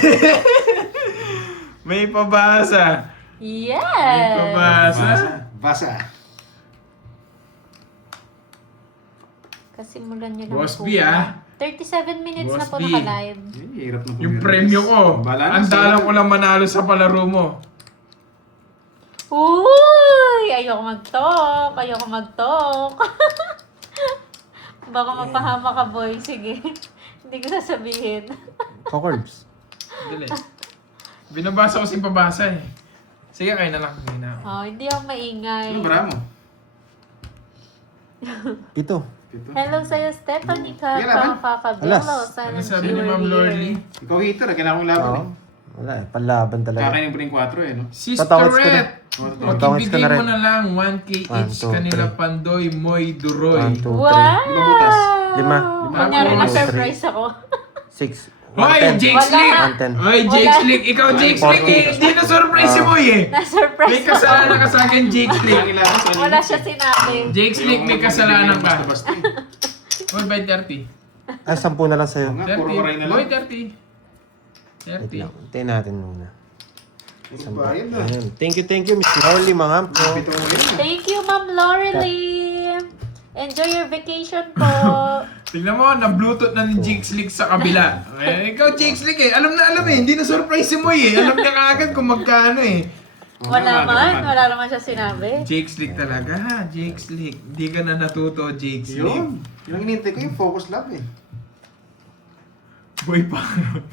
May pabasa. May Yes! pabasa. Basa. Kasimulan nyo lang Boss po. B, ah. 37 minutes na Boss po B. naka-live. Eh, hirap na Yung pumirmis. premyo ko. Bala na Ang sa'yo. dalang ko lang manalo sa palaro mo. Uy! ayoko mag-talk. Ayoko mag-talk. Baka mapahama ka, boy. Sige. Hindi ko sasabihin. Cocords. Dali. Binabasa ko si pabasa eh. Sige, kayo na lang. Kayo na ako. Oh, hindi ako maingay. Ano bara mo? Pito. Ito. Hello sa'yo, Stephanie ka. Kaya naman. Kakabelo. Alas. Sana Ano sabi ni Ma'am Lorly? Ikaw hater, kailangan kong laban Oo. eh. Wala eh. Panlaban talaga. Kakainin mo rin 4 eh, no? Tatawad ka na. Sisterette! Tatawad ka na Pag-ibigay rin. mo na lang 1K each 1, 2, kanila 3. Pandoy, Moy, Duroy. 1, 2, 3, Wow! Lima butas. Lima. Kunyari Lima. na-surprise ako. 6. Hoy, Jake Wala. Slick! 110. Hoy, Jake Wala. Slick! Ikaw, Jake Slick eh! Hindi na surprise si Moy eh! Na-surprise May ako. kasalanan ka sa akin, Jake Slick. Kailangan sa Wala siya sinabi. Jake Slick, may kasalanan ka. Basta-basta eh. Hoy, by 30. Ay, 10 na lang sa'yo. Oo nga, puro maray 30. na lang. Hoy, 30. Wait 30. lang. Hintayin natin muna. Puro bayad na. Ayun. Thank you, Miss Lorly, mga po. Pito mo yun. Thank you, Ma'am Lorelie. Enjoy your vacation po. Tignan mo, na-bluetooth na ni Jake Slick sa kabila. Eh, ikaw, Jake Slick eh. Alam na alam eh. Hindi na surprise si Moy eh. Alam niya kaagad kung magkano eh. Wala naman siya sinabi. Jake Slick talaga ha. Jake Slick. Hindi ka na natuto, Jake Slick. Yun. Yun ang inintay ko yung focus lab eh. Boy Parrot.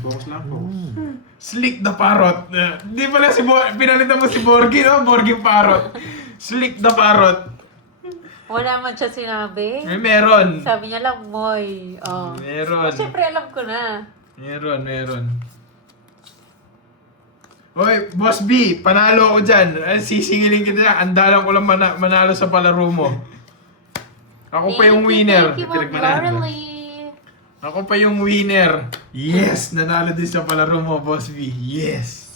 Focus lang, focus. Slick the Parrot. Di pala si pinalitan mo si Borgie, no? Borgie Parrot. Slick the Parrot. Wala man siya sinabi. Eh, meron. Sabi niya lang, Moy. Oh. Meron. Siyempre, alam ko na. Meron. Hoy, Boss B, panalo ko dyan. Sisingilin kita. Andalan ko lang manalo sa palaro mo. Ako pa yung winner. Thank you, Ma'am Pinagmanahan ba? Lorelie. Ako pa yung winner. Yes! Nanalo din sa palaro mo, Boss B. Yes!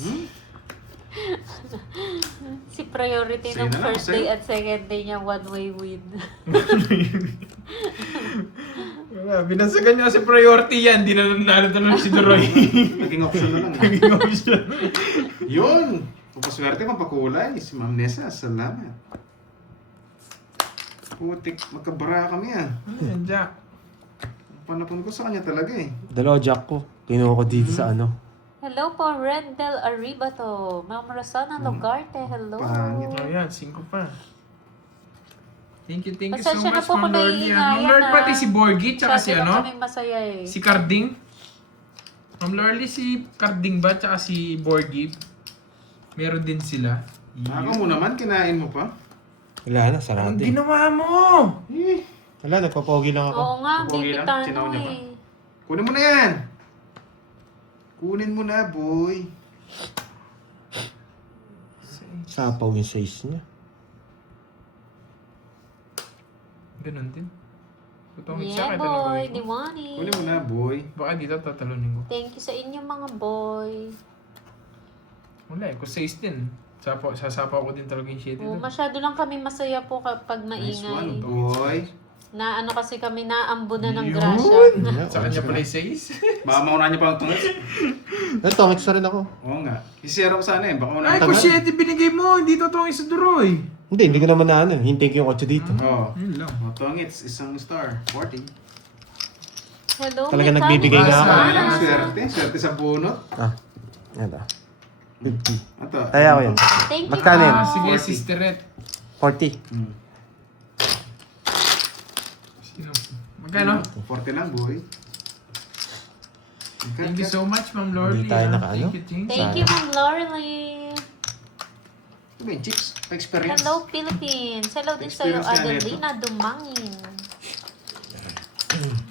Si priority Sa'yo ng na lang, first sa'yo. day at second day niya, one-way win. Wala, binasagan niya kasi priority yan. Di na nanalo si Duroy. Naging option na lang. Naging option. Yun! Papaswerte kang pakulay. Si Ma'am Nessa, salamat. Putik, magkabara kami ah. Ayan, Jack. Panapon ko sa kanya talaga eh. Dalawa jack ko. Kinuha ko dito sa ano. Hello po, Rendel Arribato. Ma'am Rosana Lugarte, hello. Pangit. Oh, yan. 5 pa. Thank you so Pasensya na much, po kung Ma'am Lordy. naiingayan Ma'am Lordy, na. pati si Borgie, tsaka si Masyado lang ano? kaming masaya eh. Si Carding. Ma'am Lordy, si Carding ba, tsaka si Borgie. Meron din sila. Ako mo naman, kinain mo pa. Wala na, Ang sarado eh. ginawa mo! Eh, Wala, nagpapogi lang ako. Oo nga, Pogi lang, bibitano sinaw niya pa. eh. kunin mo na yan! Kunin mo na, boy. Sapaw yung size niya. Ganun din. Tutong Yeah, kita boy, ko. Diwani. Kunin mo na, boy. Baka dito tatalunin ko. Thank you sa inyo mga boy. Wala eh, kung 6 din. Sasapaw ko din talaga yung shit Oh, ito. masyado lang kami masaya po kapag Nice maingay. one, boy. Na ano kasi kami naambo na ng Yun! grasya. Sa kanya pala yung 6. Baka mauna niya pa ang tungis. Atomics na rin ako. Oo nga. Isira ko sana eh. Baka mauna Ay, niya. kung 7 binigay mo, hindi totoo yung sa Duroy. Hindi ko naman na ano. Hintayin ko yung 8 dito. Oo. Yun lang. Oh, tungits, isang star. 40. Hello, Talaga Mekani nagbibigay na ako. Rosana. Ang swerte. Swerte sa bunot. Ah, yan ah. 50. Ito. Kaya ko yan. Thank you. Magkano yan? Ah, sige, 40. Sisterette. 40. Hmm. Sino? Magkano? 40 lang, boy. Thank you so much, Ma'am Lordy. Hindi tayo ah. nakaano. Thank you. Thank you, Ma'am Lorelie. Ito ba yung chicks? Experience. Hello, Philippines. Hello din sa'yo, Experience nga Adelina Dumangin.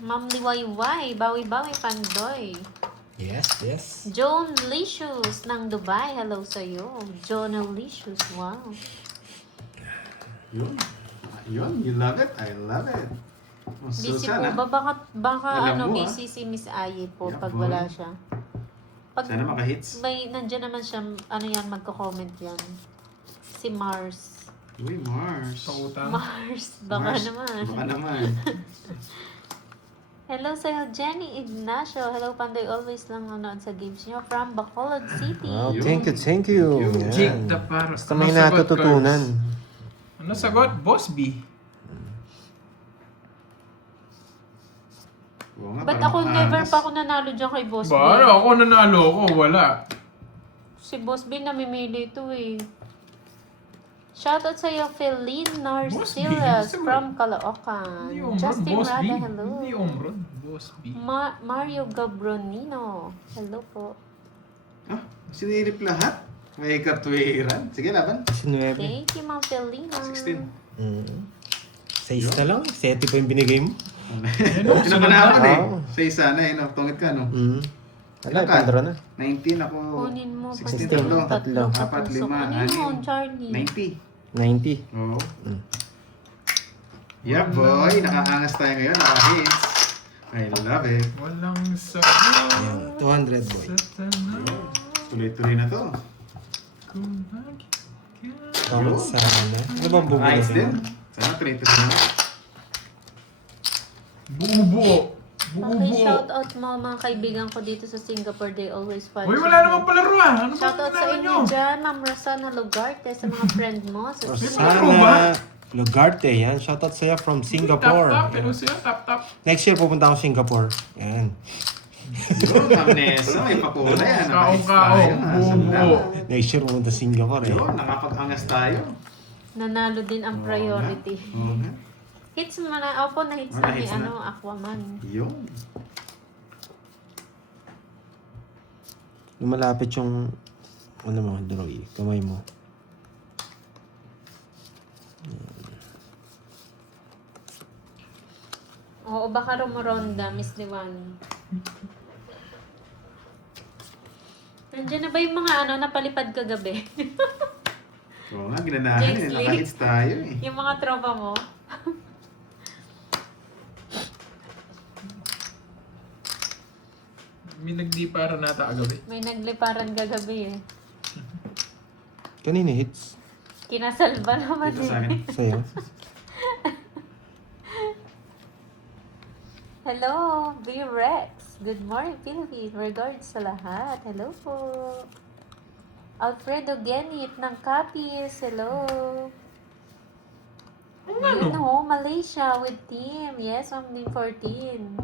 Ma'am Liwayway, Bawi-Bawi Pandoy. Yes. Joan Licious ng Dubai. Hello sa'yo. Joan Licious. Wow. Yun. Yun. You love it? I love it. Oh, Busy Susan, po ba? Baka Alam mo, busy si Miss Aye po Yeah, pag boy. wala siya. Pag Sana maka-hits. nandiyan naman siya, ano yan, magko-comment yan. Si Mars. Uy, Mars. Pautang. Baka Mars. naman. Baka naman. Hello sa'yo, Jenny Ignacio. Hello, Pandoy. Always lang nanonood sa games niyo from Bacolod City. Wow, Yun. thank you. Thank you. Yan. Jake the Parrot. Basta may natututunan. Ano sagot? Boss B. Oo nga, Ba't parang ako never angas. pa ako nanalo dyan kay Boss B? Baro, ako nanalo ko. Wala. Si Boss B namimili ito eh. Shoutout sa'yo, Feline Boss B, Narcilas gusto mo? from Caloocan. Hindi Omron, Justin Boss B. Rada, hello. Hindi Omron, Boss B. Mario Gabronino, hello po. Ah, sinilip lahat. May katwiran. Sige, laban. 19. Thank you, Ma'am Felina. 16. Sa isa lang. 7 pa yung binigay mo. Pinapanahan eh. Oh. Sa isa na eh, no? Tungit ka, no? Wala, Ilan ka? pandro na. 19 ako. Kunin mo. 16, basta tatlo. tatlo. Apat, katusok. lima, Ano yun, anim. Charlie? 90. 90. Oo. Yeah, boy. Nakaangas tayo ngayon. Naka-hits. I love it. Walang sagot. Yan, 200 boy. Sa tanong Tuloy-tuloy na to. kung bakit ka. Comment sana. Ano bang bubulot Nice din. mo? Sana tuloy-tuloy na. Buo-buo. Okay, Buo-buo. shoutout mo mga kaibigan ko dito sa Singapore. They always watch. Uy, wala namang palaro ah. Ano ba Shoutout sa naman inyo nyo? dyan, Ma'am Rosana Lugarte, sa mga friend mo. Sa Rosana Lugarte, yan. Shoutout sa'yo from Singapore. Tap-tap. Pero siya, tap-tap. Next year pupunta ako Singapore. Yan. Yun, Amnesia. May papula yan. Naka-hits Kao-kao. tayo. Buo-buo. Next year pupunta Singapore eh. Yun, nakapag-angas tayo. nanalo din ang priority. Oo nga. Hits mo na, opo, na hits Oh, na ni na-hits na. Aquaman. Yun. Lumalapit yung ano mo, Droy, kamay mo. Oo, baka rumuronda, Miss Liwan. Nandiyan na ba yung mga napalipad kagabi? Oo nga, ginanahan James eh. Lee. Naka-hits tayo eh. yung mga tropa mo? May nagdiparan nata agabi. May nagliparan kagabi eh. Kanina hits Kinasalba naman Dito sa eh. akin. sa'yo. Hello, B-Rex. Good morning, Philippines. Regards sa lahat. Hello po. Alfredo Genit ng Capiz. Hello. Yun ho, Malaysia with team. Yes, I'm team 14.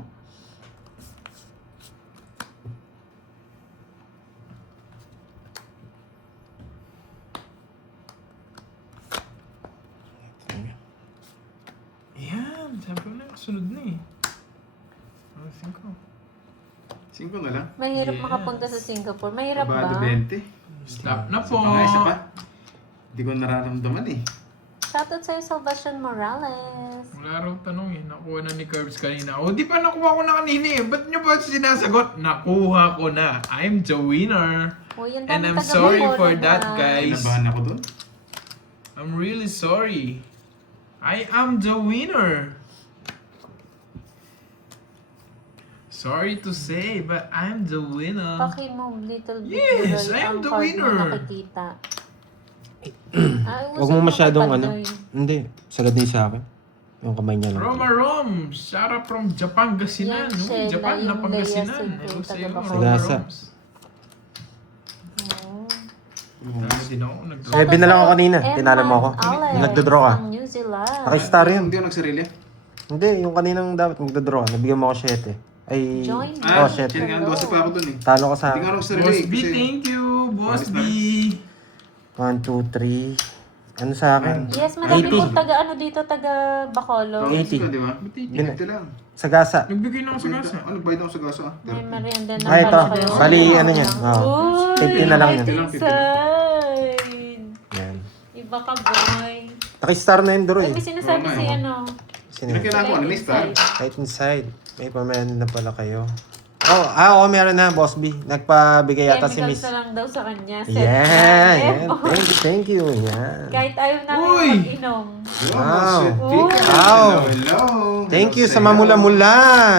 Yan, sabi ko na, kasunod na eh. Ano, 5. 5 na lang. Mahirap Yes. makapunta sa Singapore. Mahirap ba? Abado 20. Stop na po. Isa pa. Hindi ko nararamdaman eh. Shoutout sa'yo, Salvation Morales. Wala raw tanong eh. Nakuha na ni Curbs kanina. O di pa nakuha ko na kanina eh. Ba't nyo ba sinasagot? Nakuha ko na. I'm the winner. Oh, yan And daming I'm sorry taga-Bacolod for that, na. guys. Kinabahan ako dun. I'm really sorry. I am the winner. Sorry to say, but I'm the winner. Pakimove little bit. Yes, Duroy, I am ang the card mo winner. nakikita. Huwag mo masyadong ano. Doy. Hindi, sagad din sa akin. Yung kamay niya lang. Roma Rom, Sarah from Japan, Gasinan. Yan, Sheila, Japan na yung Pangasinan. Leia Hello Cinco, sa'yo, taga Roma Sagasa. Roms. Oh. Dami din ako nag-draw. Eh, binala ko kanina. Shoutout Tinalo mo ako. sa'yo, Alex Nagdodraw ka. ng New Zealand. Nakistar yun. Hindi ako nagsarili. Hindi, yung kaninang dapat magdodraw ka. Nabigyan mo ako 7. Ay, Join oh, me. shit. Kaya nga, 12 pa ako dun eh. Talo ka sa Hindi nga ako nagsarili. Boss B, kasi- thank you. Boss Ayos B. na. 1, 2, 3. Ano sa akin? Yes, madami 80. po taga dito, taga Bacolod. 80. Ka, di ba? Bin- 80 lang. Sagasa. Nagbigay na ako sa gasa. Ano, bayad ako sa gasa ah. May merienda na Ay, ito. pala kayo. Bali, ano yan? Oo. Uy, 50 na lang yan. right inside. Yan. Iba ka, boy. Nakistar na yun, Droy. Ay, may sinasabi Oo nga, si eh. ano. Sino Ano yun? kailangan ko? Ano, list ah? Right inside. May pamerienda na pala kayo. Oo, meron na, Boss B. Nagpabigay yata si Chemicals Miss. na lang daw sa kanya. Yan. Thank you. Yan. Kahit ayaw namin Uy! mag-inom. Wow. Wow. Hello. Thank you sa mamula-mula.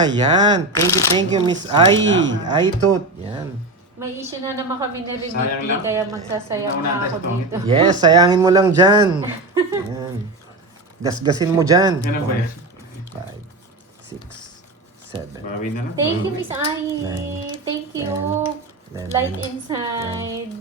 Yan. Thank you, Miss Ai. Ai Tut. Yan. May issue na naman kami ni Sayang Rimiti, lang. kaya magsasayang Nauna na tayo ako sa tongit. dito. Yes, sayangin mo lang dyan. Yan. Gasgasin mo dyan. Ganun ba yan? 5, 6, 7. Bawi na lang. Thank you, Miss Ai. Thank you. Light inside.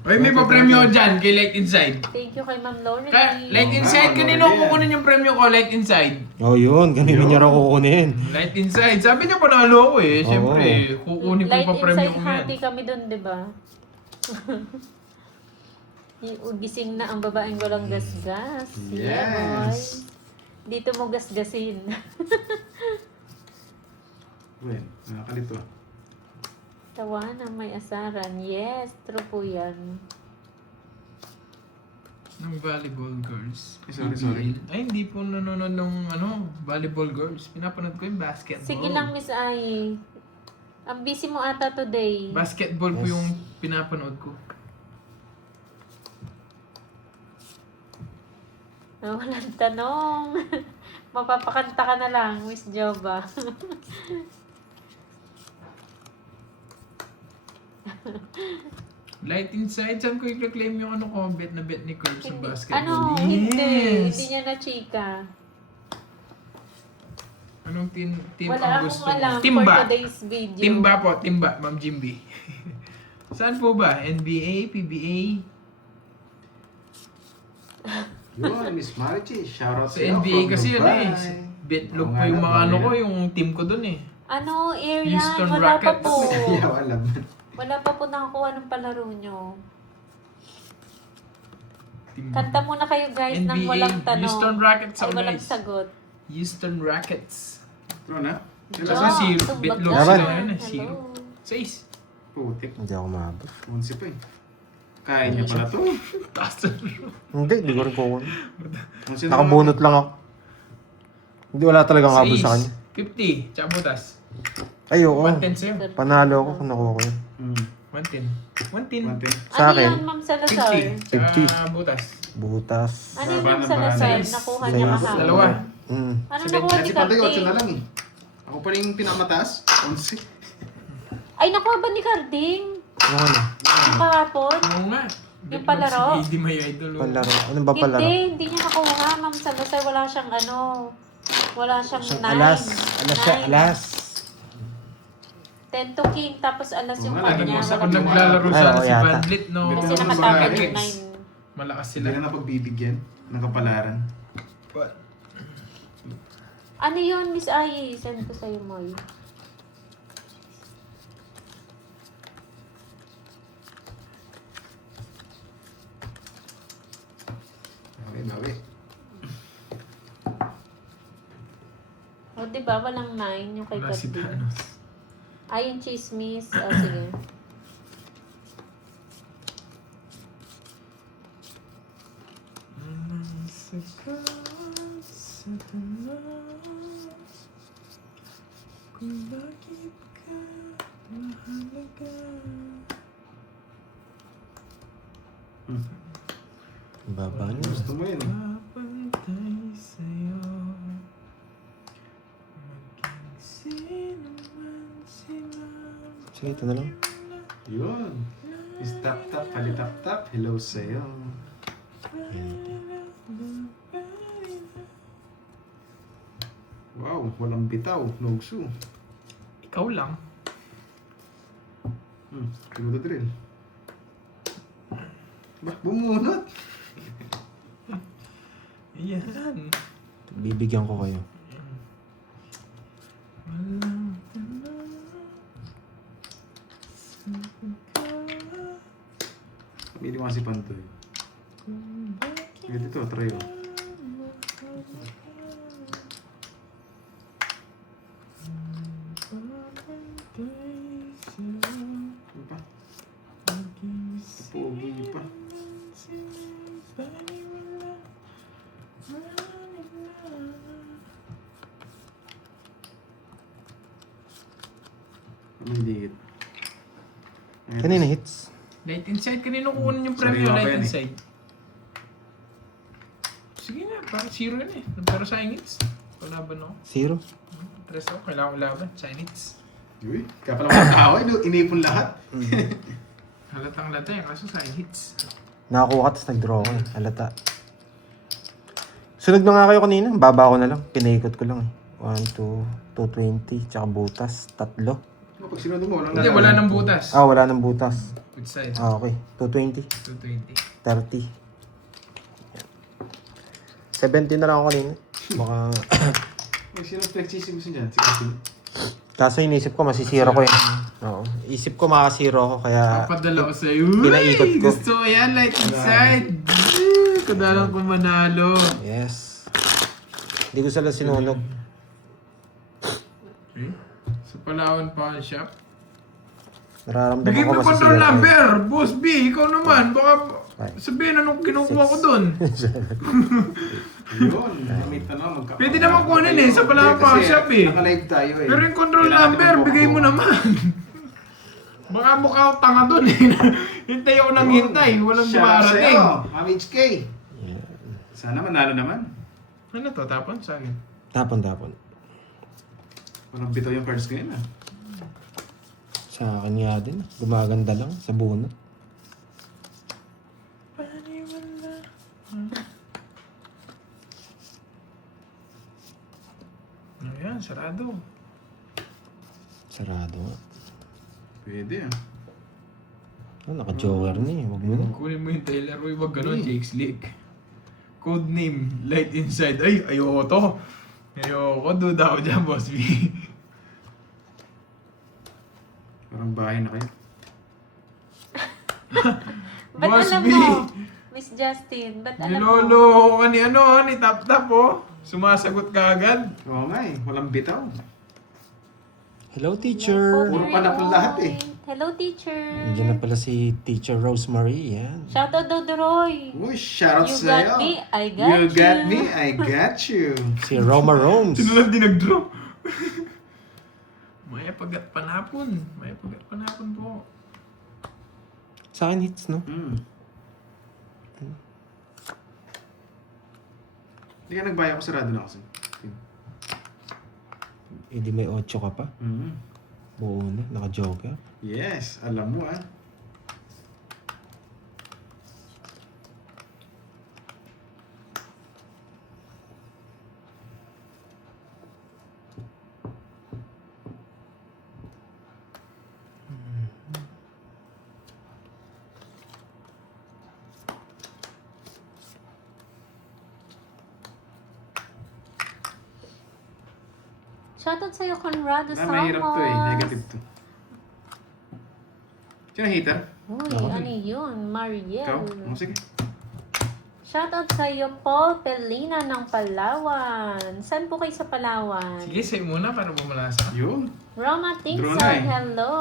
Uy, may pa-premyo dyan kay Light Inside. Thank you kay Ma'am Lauren. Light Inside, kanino kukunin yung premyo ko, Light Inside? Oh, yun. Ganun niya raw kukunin. Light Inside. Sabi niya panalo ako eh. Oo. Siyempre, kukunin ko Light pa premyo inside ko yan. hati kami doon, di ba? Gising na ang babaeng walang gasgas. Yeah, boy. Yes. Dito mo gasgasin. Well, nakakalito. Tawanan may asaran. Yes, true po yan. Ng volleyball girls. Sorry. Ay, hindi po nanonood ng volleyball girls. Pinapanood ko yung basketball. Sige lang, Miss Ai. Ang busy mo ata today. Basketball po Yes. yung pinapanood ko. Walang tanong. Mapapakanta ka na lang, Miss Joba. Light inside, saan ko i-claim yung bet na bet ni Curb sa Hindi. basketball? Hindi. Hindi niya na chika. Anong team Wala ang akong gusto alam mo? Timba. for today's video. Timba po, Timba, Ma'am Jimby. Saan po ba? NBA, PBA? Yun, Miss Marichi. Shoutout Sa sa'yo NBA from kasi yun Dubai. Betlog Oo po nga yung lang, mga bawal ko, yan. yung team ko dun eh. Ano, Arian? Houston Wala pa Rockets. po. Yeah, alam. Wala pa po nakakuha ng palaro nyo. Timba. Kanta muna kayo guys ng NBA, walang tanong. Houston Rockets Ay, ako walang guys. sagot. Houston Rockets. True na? Kasi Jo, zero, tumbag betlog ka. sila yun eh, Hello. zero. 6. Putik. Hindi ako maabot. 11 pa eh. Kaya niya pala to. Taas Hindi ko rin kukunin. 11 na Nakabunot lang ako. Hindi, wala talagang habol sa kanya. 50, tsaka butas. Ay, oo. 110 sa'yo. Panalo ako kung nakuha ko yun. 110. 110. 110. Sa Ano akin, yan, Ma'am Salazar? 50, tsaka 50. butas. Butas. Ano yung Baba Ma'am ng Salazar? barangay. Nakuha niya Sa- kahapon. Dalawa. Mm. Ano nakuha ni Dati pa tayo, 8 Carding? na lang eh. Ako pa rin yung pinakamataas. 11. Ay, nakuha ba ni Carding? Yung ano? Yung kahapon? Oo nga. Yung palaro? Hindi may idol. oh. Palaro. Anong ba palaro? Hindi niya nakuha, Ma'am Salazar. Wala siyang wala siyang Siyang 9. alas. Alas siya, alas. 10 to king, tapos alas yung Oo nga, kanya. lagi mo Sa sa kung Wala- naglalaro Ay, sana oo, si yata. Bandlit, no? Kasi Kasi Ano nakatapos ba, yung Rex? 9. Malakas Hindi sila. na napagbibigyan ng kapalaran. But, Ano yun, Miss Ai? Send ko sa'yo, Moy. Okay, bawi. O, diba? Walang 9 yung kay wala si Carding. Thanos. Ay, yung chismis. O, sige. Kung bakit ka mahalaga. Baba niyo. Gusto mo yun eh. Papantay sa'yo. Maging sino man sila. Sige, ito na lang. Yun. Is tap tap, tap tap. Hello sa'yo. Wow, walang bitaw. Nogsu. Ikaw lang. Siguro drill. Bah, bumunot. Ayan. Bibigyan ko kayo. Walang tanong. Pili mo si Pantoy. Sige dito, try oh. Ano pa? Pogi pa. Maliit. Kanina hits. Light Inside, kanino kukunin yung Sarili premyo pa Light yan eh. Inside? Sige nga, parang zero yun eh. Pero sa hits, palaban ako. 0. Tres ako, kailangan ko laban. Chinese. Uy, kaya pala mga tao, inipon lahat. Halatang lata yan, kaso sa hits. Nakakuha ka, tapos nag-draw ko eh. Halata. Sunod na nga kayo kanina. Baba ko na lang. Pinaikot ko lang eh. 1, 2, 220. Tsaka butas. 3. Pag sinunod mo, walang Hindi, wala nang butas. Ah, wala nang butas. Good side, Ah, okay. 220. 220. 30. Yan. 70 na lang ako kanina. Baka... May sinong flex gusto dyan? Si Kasi. Kaso inisip ko masisiro ko eh. Oo. Isip ko makasiro ako kaya Papadala ko sa'yo. Pinaikot ko. Gusto ko yan, light inside. Kadalang ko manalo. yes. Hindi ko sila sinunog. Okay. Sa Palawan Pawn Shop. Nararamdaman Bigay ko mo masisiro control ko. number. Boss B, ikaw naman. Baka Ay. sabihin anong kinukuha ko dun. Yun, may tanong. Pwede naman kunin eh, sa Palawan Pawn Shop eh. Naka-live tayo eh. Pero yung control Kailangan number, natin bigay mo makuha. naman. Baka mukha ako tanga dun eh. Hintay ako ng hintay. Walang Shout out dumarating. sa'yo, Ma'am HK. Yeah. Sana manalo naman. Ano to? Tapon sa akin. Tapon. Parang bitaw yung cards ngayon ah. Sa akin nga din. Gumaganda lang sa bunot. Ayan, sarado. Sarado nga. Pwede ah. Oh, naka-joker na eh. Huwag mo na. Kunin mo yung Taylor Roy, wag ganun, Jake's League. Code name, light inside. Ay, ayoko to. Ayoko, duda ako dyan, Boss B. Parang bahay na kayo. Ba't Boss alam B. mo? Miss Justin, ba't alam mo? Nilolo ko ni ni Tap Tap oh. Sumasagot ka agad. Oo nga eh, walang bitaw. Hello, teacher. Puro panapon lahat eh. Hello, teacher. Nandiyan na pala si Teacher Rosemary. Yan. Shoutout daw, Doroy. Uy, shoutout You sa'yo. got me, I got you. You got me, I got you. Si Roma Romes. Sino lang di nag-draw? May pagat panapon. May pagat panapon po. Sa akin hits, no? Hindi ka nagbaya ko, sarado na kasi. Eh di may 8 ka pa. Buo na. Naka-joker. Yes, alam mo ah. Shoutout sa'yo, Conrado Ah, mahirap to eh, negative to. Sino hater? Uy, Ako ano yun? Mariel. Ikaw? Oh, sige. Shoutout sa'yo, Paul Pelina ng Palawan. Saan po kayo sa Palawan? Sige, say muna para bumalasa. Yun. Roma Draw na Tingson, eh. hello.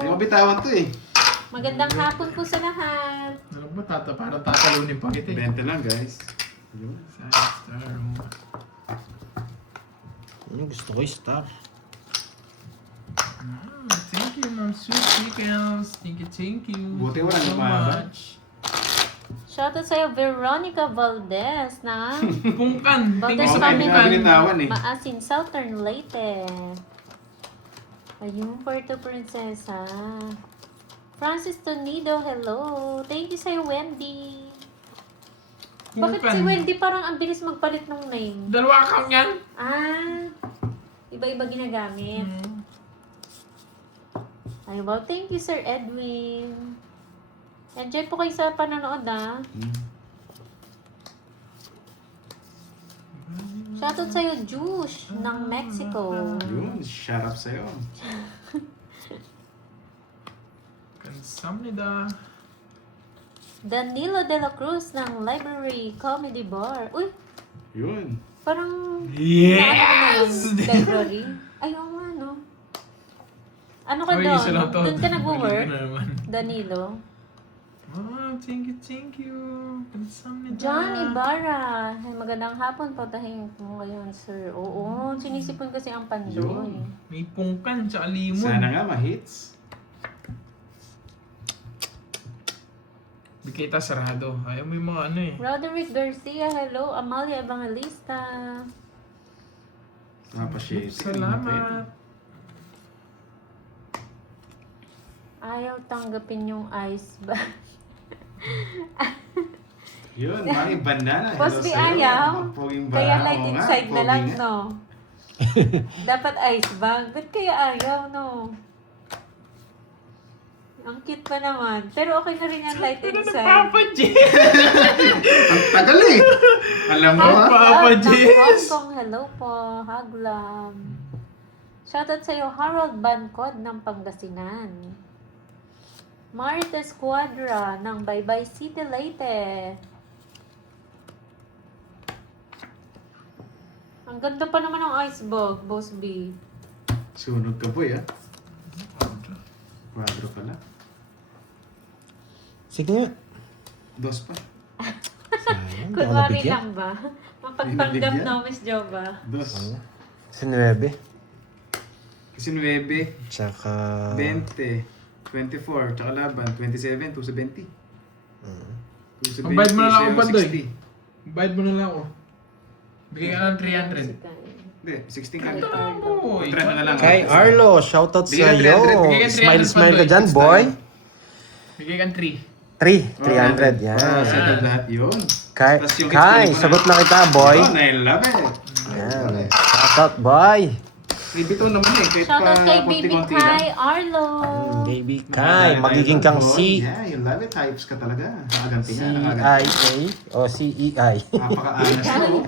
Ay, mabitawan to eh. Magandang hapon po sa lahat. Ano ba, parang tatalunin pa kita eh. 20 lang guys. Yun. Star. Yung gusto ko yung star. Thank you, Ma'am Sweet Chickens. Thank you. Buti wala so lumaban. much. Shoutout sa'yo, Veronica Valdez na Pungkan. Thank you Valdez sa Family. pungkan. Binitawan eh. Maasin, Southern Leyte. Ayun, Puerto Princesa. Francis Tonido, hello. Thank you sa'yo, Wendy. Bakit si Wendy parang ang bilis magpalit ng name? Dalawa account yan. Ah, iba-iba ginagamit. Ay, wow. Thank you, Sir Edwin. Enjoy po kayo sa panonood, ah. Shoutout sa'yo, Juice, ng Mexico. Yun, shout out sa'yo. Kansamnida. Danilo de la Cruz ng Library Comedy Bar. Uy, Yun. parang... Yes! Library? Ay, oo nga, no? Ano ka Uy, isa lang to. doon? Doon ka nag-work? Ulit na naman. Danilo? Oh, thank you. Kansamnida. John Ibarra. Ay, magandang hapon po. Dahil po ngayon, sir. Oo, sinisipon kasi ang pandoy. Yun. May pungkan tsaka limon. Sana nga ma-hits. Di kita sarado. Ayaw mo yung mga ano eh. Roderick Garcia, hello. Amalia Evangelista. Napashare. Salamat. Ayaw tanggapin yung ice ba? Yun, Mami Banana. Boss hello B, sa'yo. ayaw. Poging Kaya banana. light Oo nga, inside na pogi lang, nga. no? Dapat ice bag. Ba't kaya ayaw, no? Ang cute pa naman. Pero okay na rin ang light inside. Papa J. Ang tagal eh. Alam mo ha? Papa Haglam ng Jess. Hong Kong, hello po. Haglam. Shoutout sa'yo, Harold Bancod ng Pangasinan. Marta Squadra ng Baybay City, Leyte. Ang ganda pa naman ng icebug, Boss B. Sunog ka boy, Quadro pala. Sige nga. Dos pa. Sayang, hindi ako Kunwari nabigyan. lang ba? Mapagpanggap Binibigyan? na, Miss Jova. Dos. Si 9. Kasi 9, Tsaka... 20, 24, tsaka laban, 27, 270. 270, Ang bayad mo na lang ako, Pandoy. 60. Bayad mo na lang ako. Bigay ka ng 300. Hindi, 16 ka. Ito na boy. Try mo na lang. Kay Arlo, shoutout Bigyan sa'yo. 300, bigyan 300 Smile ka Pandoy. dyan, boy. Bigay ka ng 300, yan. Set up lahat yun. Kai, Tapos yung Kai, history mo sagot na. na kita, boy. Yun, I love it. Yan. Shoutout, boy. Bito naman kahit Shoutout kay Baby konti-konti Kai lang. Arlo. Baby Kai, magiging kang Yeah, you love it. Hypes ka talaga. Nakaganti nga, nakaganti. CIA o CEI. Napaka-anas mo.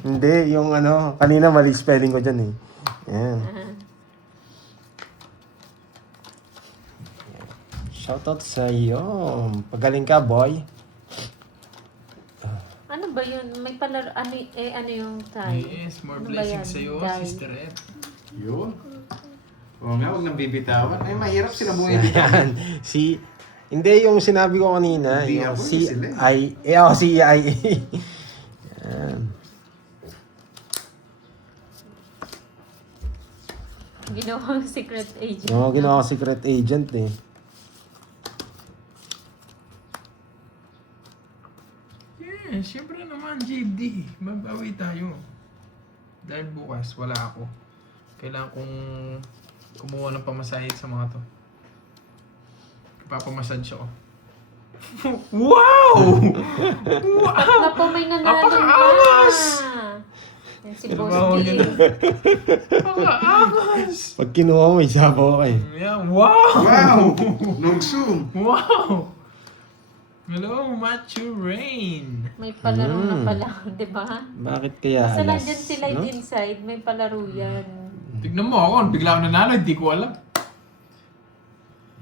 Hindi, yung ano, kanina mali spelling ko dyan eh. Yan. Shoutout sa'yo. Pagaling ka, boy. Ano ba yun? May palaro, ano yung tie? Yes, more Ano ba yan? blessings sa'yo, Dahil- Sister Ed. Yun. Oo nga, huwag nang bibitawan. Ay, mahirap sila bumibitawan. Yan. Hindi yung sinabi ko kanina, Hindi yung ako, hindi sila CIA. Yan. Ginawang secret agent. Yung ginawa ko secret agent eh. Yeah, syempre naman, JD. Mabawi tayo. Dahil bukas, wala ako. Kailangan kong kumuha ng pamasahit sa mga to. Papamassage ako. Wow! Dapat na po may nanalo Napaka-angas! Yan si Ano Boss ba ako D. yun? Napaka-angas! Pag kinuha mo, may sabaw ka eh. Yeah, wow! Wow! Nungsum! Wow! Hello, Machu Rain! May palaro na pala, di ba? Bakit kaya Basta alas? nandyan sila no? inside, may palaro yan. Tignan mo ako, bigla ako nanalo, hindi ko alam.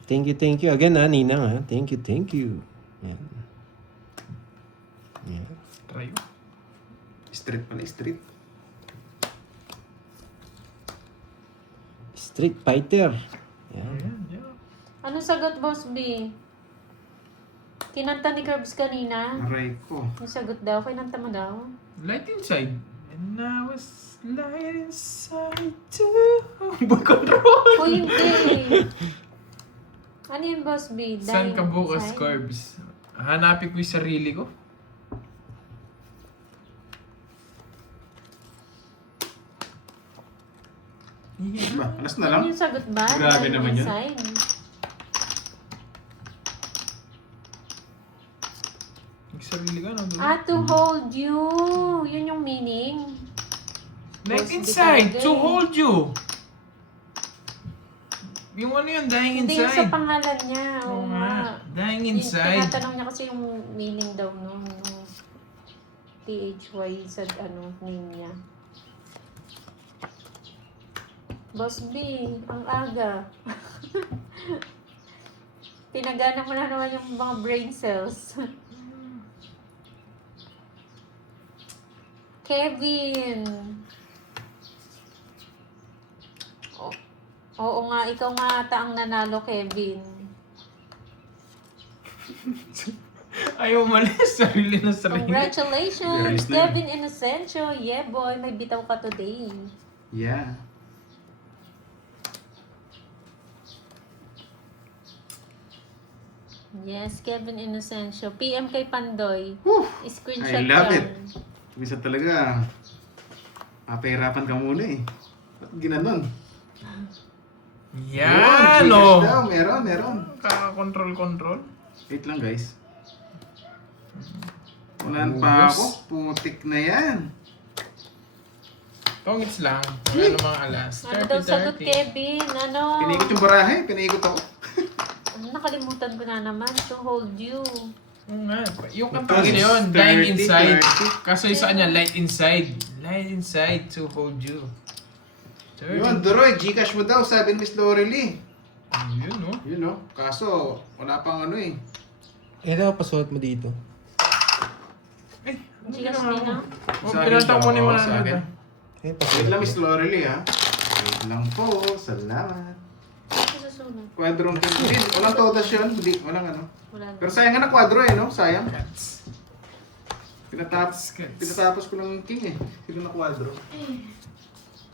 Thank you. Again Ninang ha. Thank you. Yan. Yan. Try ko. Street pala, street. Street Fighter. Yan. Ayan, yeah. Ano sagot, Boss B? Kinanta ni Curbs kanina. Aray ko. Yung sagot daw, kinanta mo daw. Light inside. And I was light inside too. Boy control! O hindi. Ano yun, Boss B? Saan ka Dying bukas, inside? Corbs? Hanapin ko yung sarili ko. Ba, alas na lang. Ano yung sagot ba? Grabe Dying naman yun. inside? Yung sarili ka, no? To hold you. Yun yung meaning. Light Boss, inside, di to talaga eh. hold you. Yung ano yun, dying Hindi yung sa inside. pangalan niya. Oo nga. Dying Yung inside. tinatanong niya kasi yung meaning daw nung THY sa name niya. Boss B, ang aga. Tinagana mo na naman yung mga brain cells. Kevin. Oo nga, ikaw nga ata ang nanalo, Kevin. Ayaw umalis, sarili na sarili. Congratulations, Release na. Kevin Inocencio. Yeah, boy, may bitaw ka today. Yeah. Yes, Kevin Inocencio. PM kay Pandoy. Screenshot I love yan. it. Minsan talaga, papahirapan ka muna eh. Ba't ginanon? Yan, Yun, no. Gcash daw, meron. Kaka-control. Wait lang guys. Unan pa ako. Putik na yan. Tongits lang. Wala namang alas. Ano daw sagot, 30-30. Kevin? Ano? Pinaikot yung barahe. Pinaikot ako. Nakalimutan ko na naman. To hold you. Oo nga. Yung kanta kasi It's yun, dying 30, inside. 30. Kaso yung sa kanya, light inside. Light inside to hold you. Yun, Doroy, Gcash mo daw, sabi ni Miss Lorely. Yun, no? Yun no, kaso wala pang ano eh. Eh, daw, pasuot mo dito. Eh, ano Gcash ginawa mo mo? na? Oh, Sa akin pinatang mo daw, ni sa Manong akin. ba? Eh, Wait pasuot lang, mo. Miss Lorely ha. Wait lang po, salamat. Ano susunod? Kwadrong king. Hindi, walang todas yun. Hindi, walang ano. Wala na. Pero sayang nga na kwadro eh, no? Sayang. Cats. Pinatapos ko lang yung king eh. Sino na kwadro?